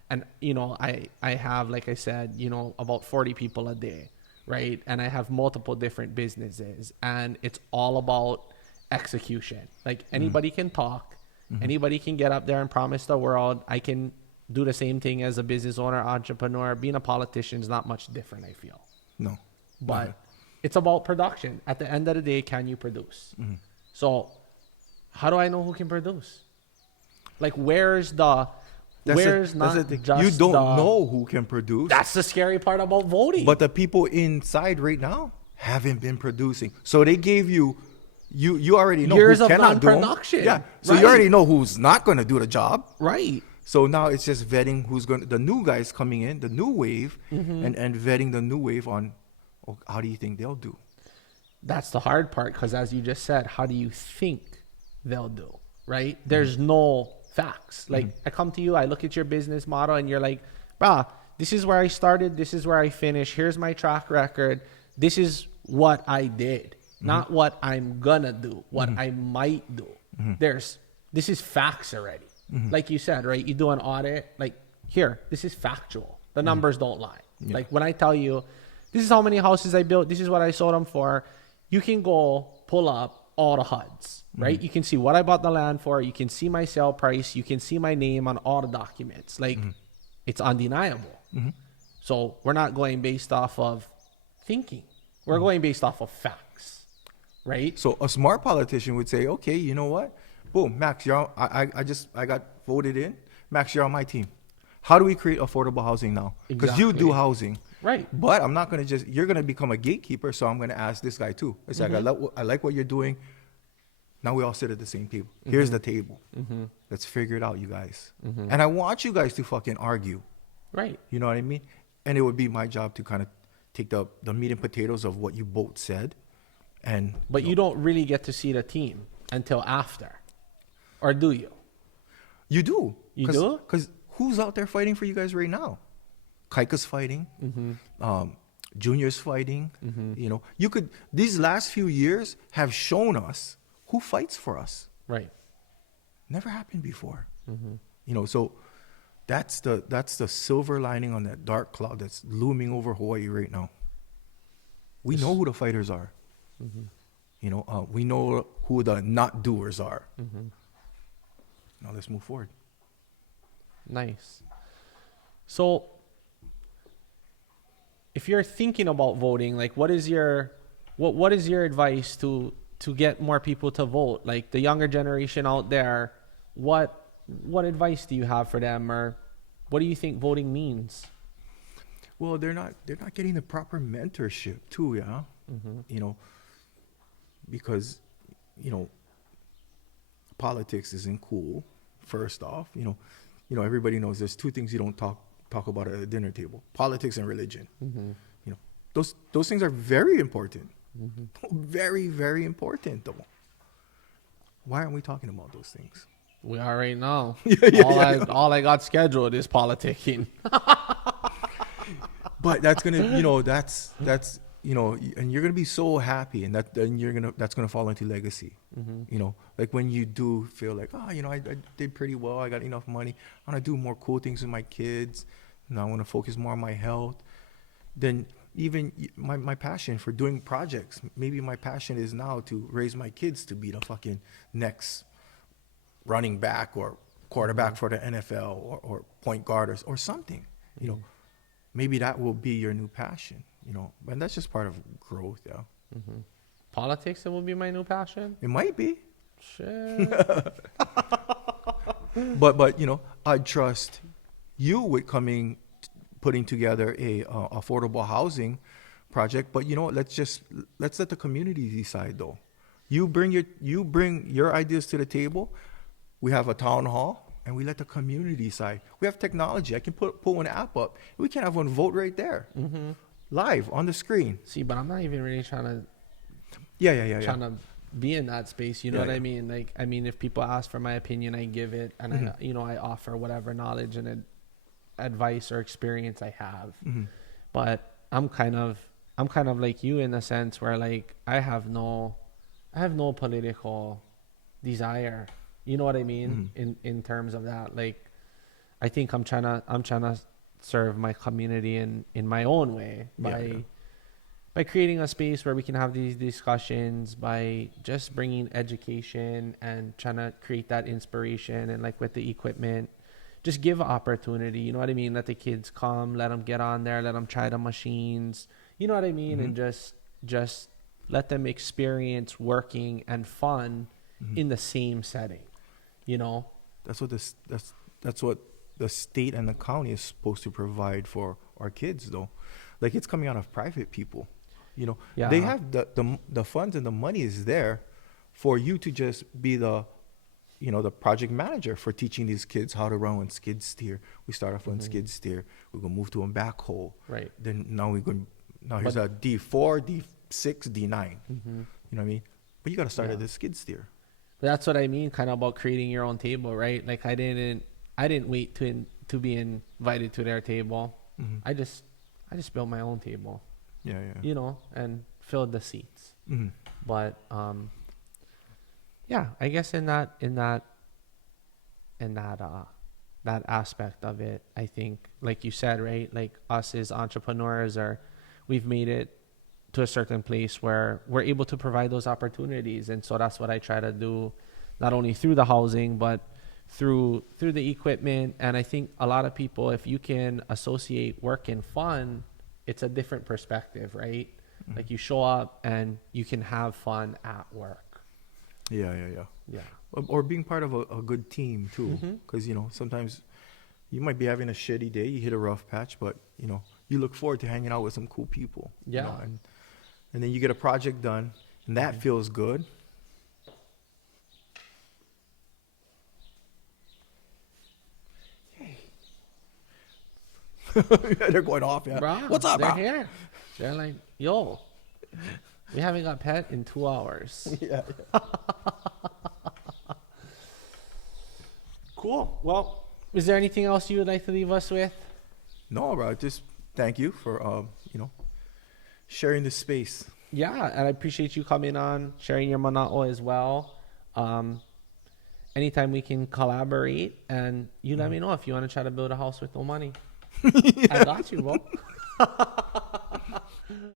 and, you know, I have, like I said, you know, about 40 people a day, right? And I have multiple different businesses, and it's all about execution. Like, anybody can talk. Anybody can get up there and promise the world. I can do the same thing as a business owner, entrepreneur. Being a politician is not much different, I feel. No. But it's about production. At the end of the day, can you produce? So how do I know who can produce? Like, where's the thing. You don't know who can produce. That's the scary part about voting. But the people inside right now haven't been producing. So they gave you already know years who of cannot do 'em. non-production. Yeah. So Right. you already know who's not going to do the job. Right. So now it's just vetting the new guys coming in, the new wave, and vetting the new wave on, how do you think they'll do? That's the hard part, because as you just said, how do you think they'll do, right? There's no facts. Like, I come to you, I look at your business model, and you're like, brah, this is where I started, this is where I finished, here's my track record, this is what I did, not what I'm gonna do, what I might do. This is facts already. Like you said, right? You do an audit, like, here, this is factual. The numbers don't lie. Like, when I tell you, this is how many houses I built, this is what I sold them for, you can go pull up all the HUDs, right? You can see what I bought the land for, you can see my sale price, you can see my name on all the documents. Like, it's undeniable. So we're not going based off of thinking. We're going based off of facts, right? So a smart politician would say, okay, you know what? Boom, Max, I got voted in. Max, you're on my team. How do we create affordable housing now? Because you do Exactly. housing. Right. But I'm not going to you're going to become a gatekeeper, so I'm going to ask this guy too. It's like, I like what you're doing. Now we all sit at the same table. Here's the table. Let's figure it out, you guys. And I want you guys to fucking argue. Right. You know what I mean? And it would be my job to kind of take the meat and potatoes of what you both said. And But you don't really get to see the team until after. Or do you? you do. You do? Because who's out there fighting for you guys right now? Kaika's fighting. Junior's fighting. You know, these last few years have shown us who fights for us. Right. Never happened before. You know, so that's the silver lining on that dark cloud that's looming over Hawaii right now. We know who the fighters are. You know, we know who the not doers are. Now let's move forward. Nice. So, if you're thinking about voting, like, what is your advice to get more people to vote? Like the younger generation out there, what advice do you have for them, or what do you think voting means? Well, they're not getting the proper mentorship too, yeah. You know, because you know, politics isn't cool. First off, you know, everybody knows there's two things you don't talk about at a dinner table: politics and religion. You know, those things are very important. Very, very important, though. Why aren't we talking about those things? We are right now. Yeah. All I got scheduled is politicking. But that's gonna, you know, that's you know, and you're gonna be so happy, and that's gonna fall into legacy. You know, like when you do feel like, oh, you know, I did pretty well, I got enough money, I want to do more cool things with my kids, and I want to focus more on my health. Then even my passion for doing projects, maybe my passion is now to raise my kids to be the fucking next running back or quarterback for the NFL or point guard or something. You know, maybe that will be your new passion. You know, and that's just part of growth. Yeah. Politics, it will be my new passion. It might be. Shit. But you know, I trust you with putting together a affordable housing project. But you know what? Let's let the community decide though. You bring your ideas to the table. We have a town hall, and we let the community decide. We have technology. I can put an app up. We can have one vote right there, live on the screen. See, but I'm not even really trying to Yeah. to be in that space. You know what I mean? Like, I mean, if people ask for my opinion, I give it, and I offer whatever knowledge and advice or experience I have. But I'm kind of like you in the sense where, like, I have no political desire. You know what I mean? In terms of that, like, I think I'm trying to serve my community in my own way by creating a space where we can have these discussions, by just bringing education and trying to create that inspiration, and like with the equipment, just give opportunity. You know what I mean? Let the kids come, let them get on there, let them try the machines. You know what I mean? And just let them experience working and fun in the same setting. You know, that's what the state and the county is supposed to provide for our kids, though. Like, it's coming out of private people. You know, they have the funds and the money is there for you to just be the project manager for teaching these kids how to run on skid steer. We start off on skid steer. We're gonna move to a backhoe. Right. Then now here's a D4, D6, D9. You know what I mean? But you got to start at the skid steer. That's what I mean, kind of about creating your own table, right? Like, I didn't wait to be invited to their table. I just built my own table. Yeah. You know, and filled the seats. But I guess in that aspect of it, I think, like you said, right? Like, us as entrepreneurs, we've made it to a certain place where we're able to provide those opportunities. And so that's what I try to do, not only through the housing, but through the equipment. And I think a lot of people, if you can associate work and fun, it's a different perspective, right? Like, you show up and you can have fun at work. Yeah. Or being part of a good team too, because sometimes You might be having a shitty day, you hit a rough patch, but you know, you look forward to hanging out with some cool people. Yeah. You know, and then you get a project done, and that feels good. They're going off, yeah. Bruh, What's up, they're bro? here. They're like, yo, we haven't got pet in 2 hours. Yeah. Cool. Well, is there anything else you would like to leave us with? No, bro. Just thank you for you know, sharing this space. Yeah, and I appreciate you coming on, sharing your mana'o as well. Anytime we can collaborate, and you let me know if you want to try to build a house with no money. I got you, bro.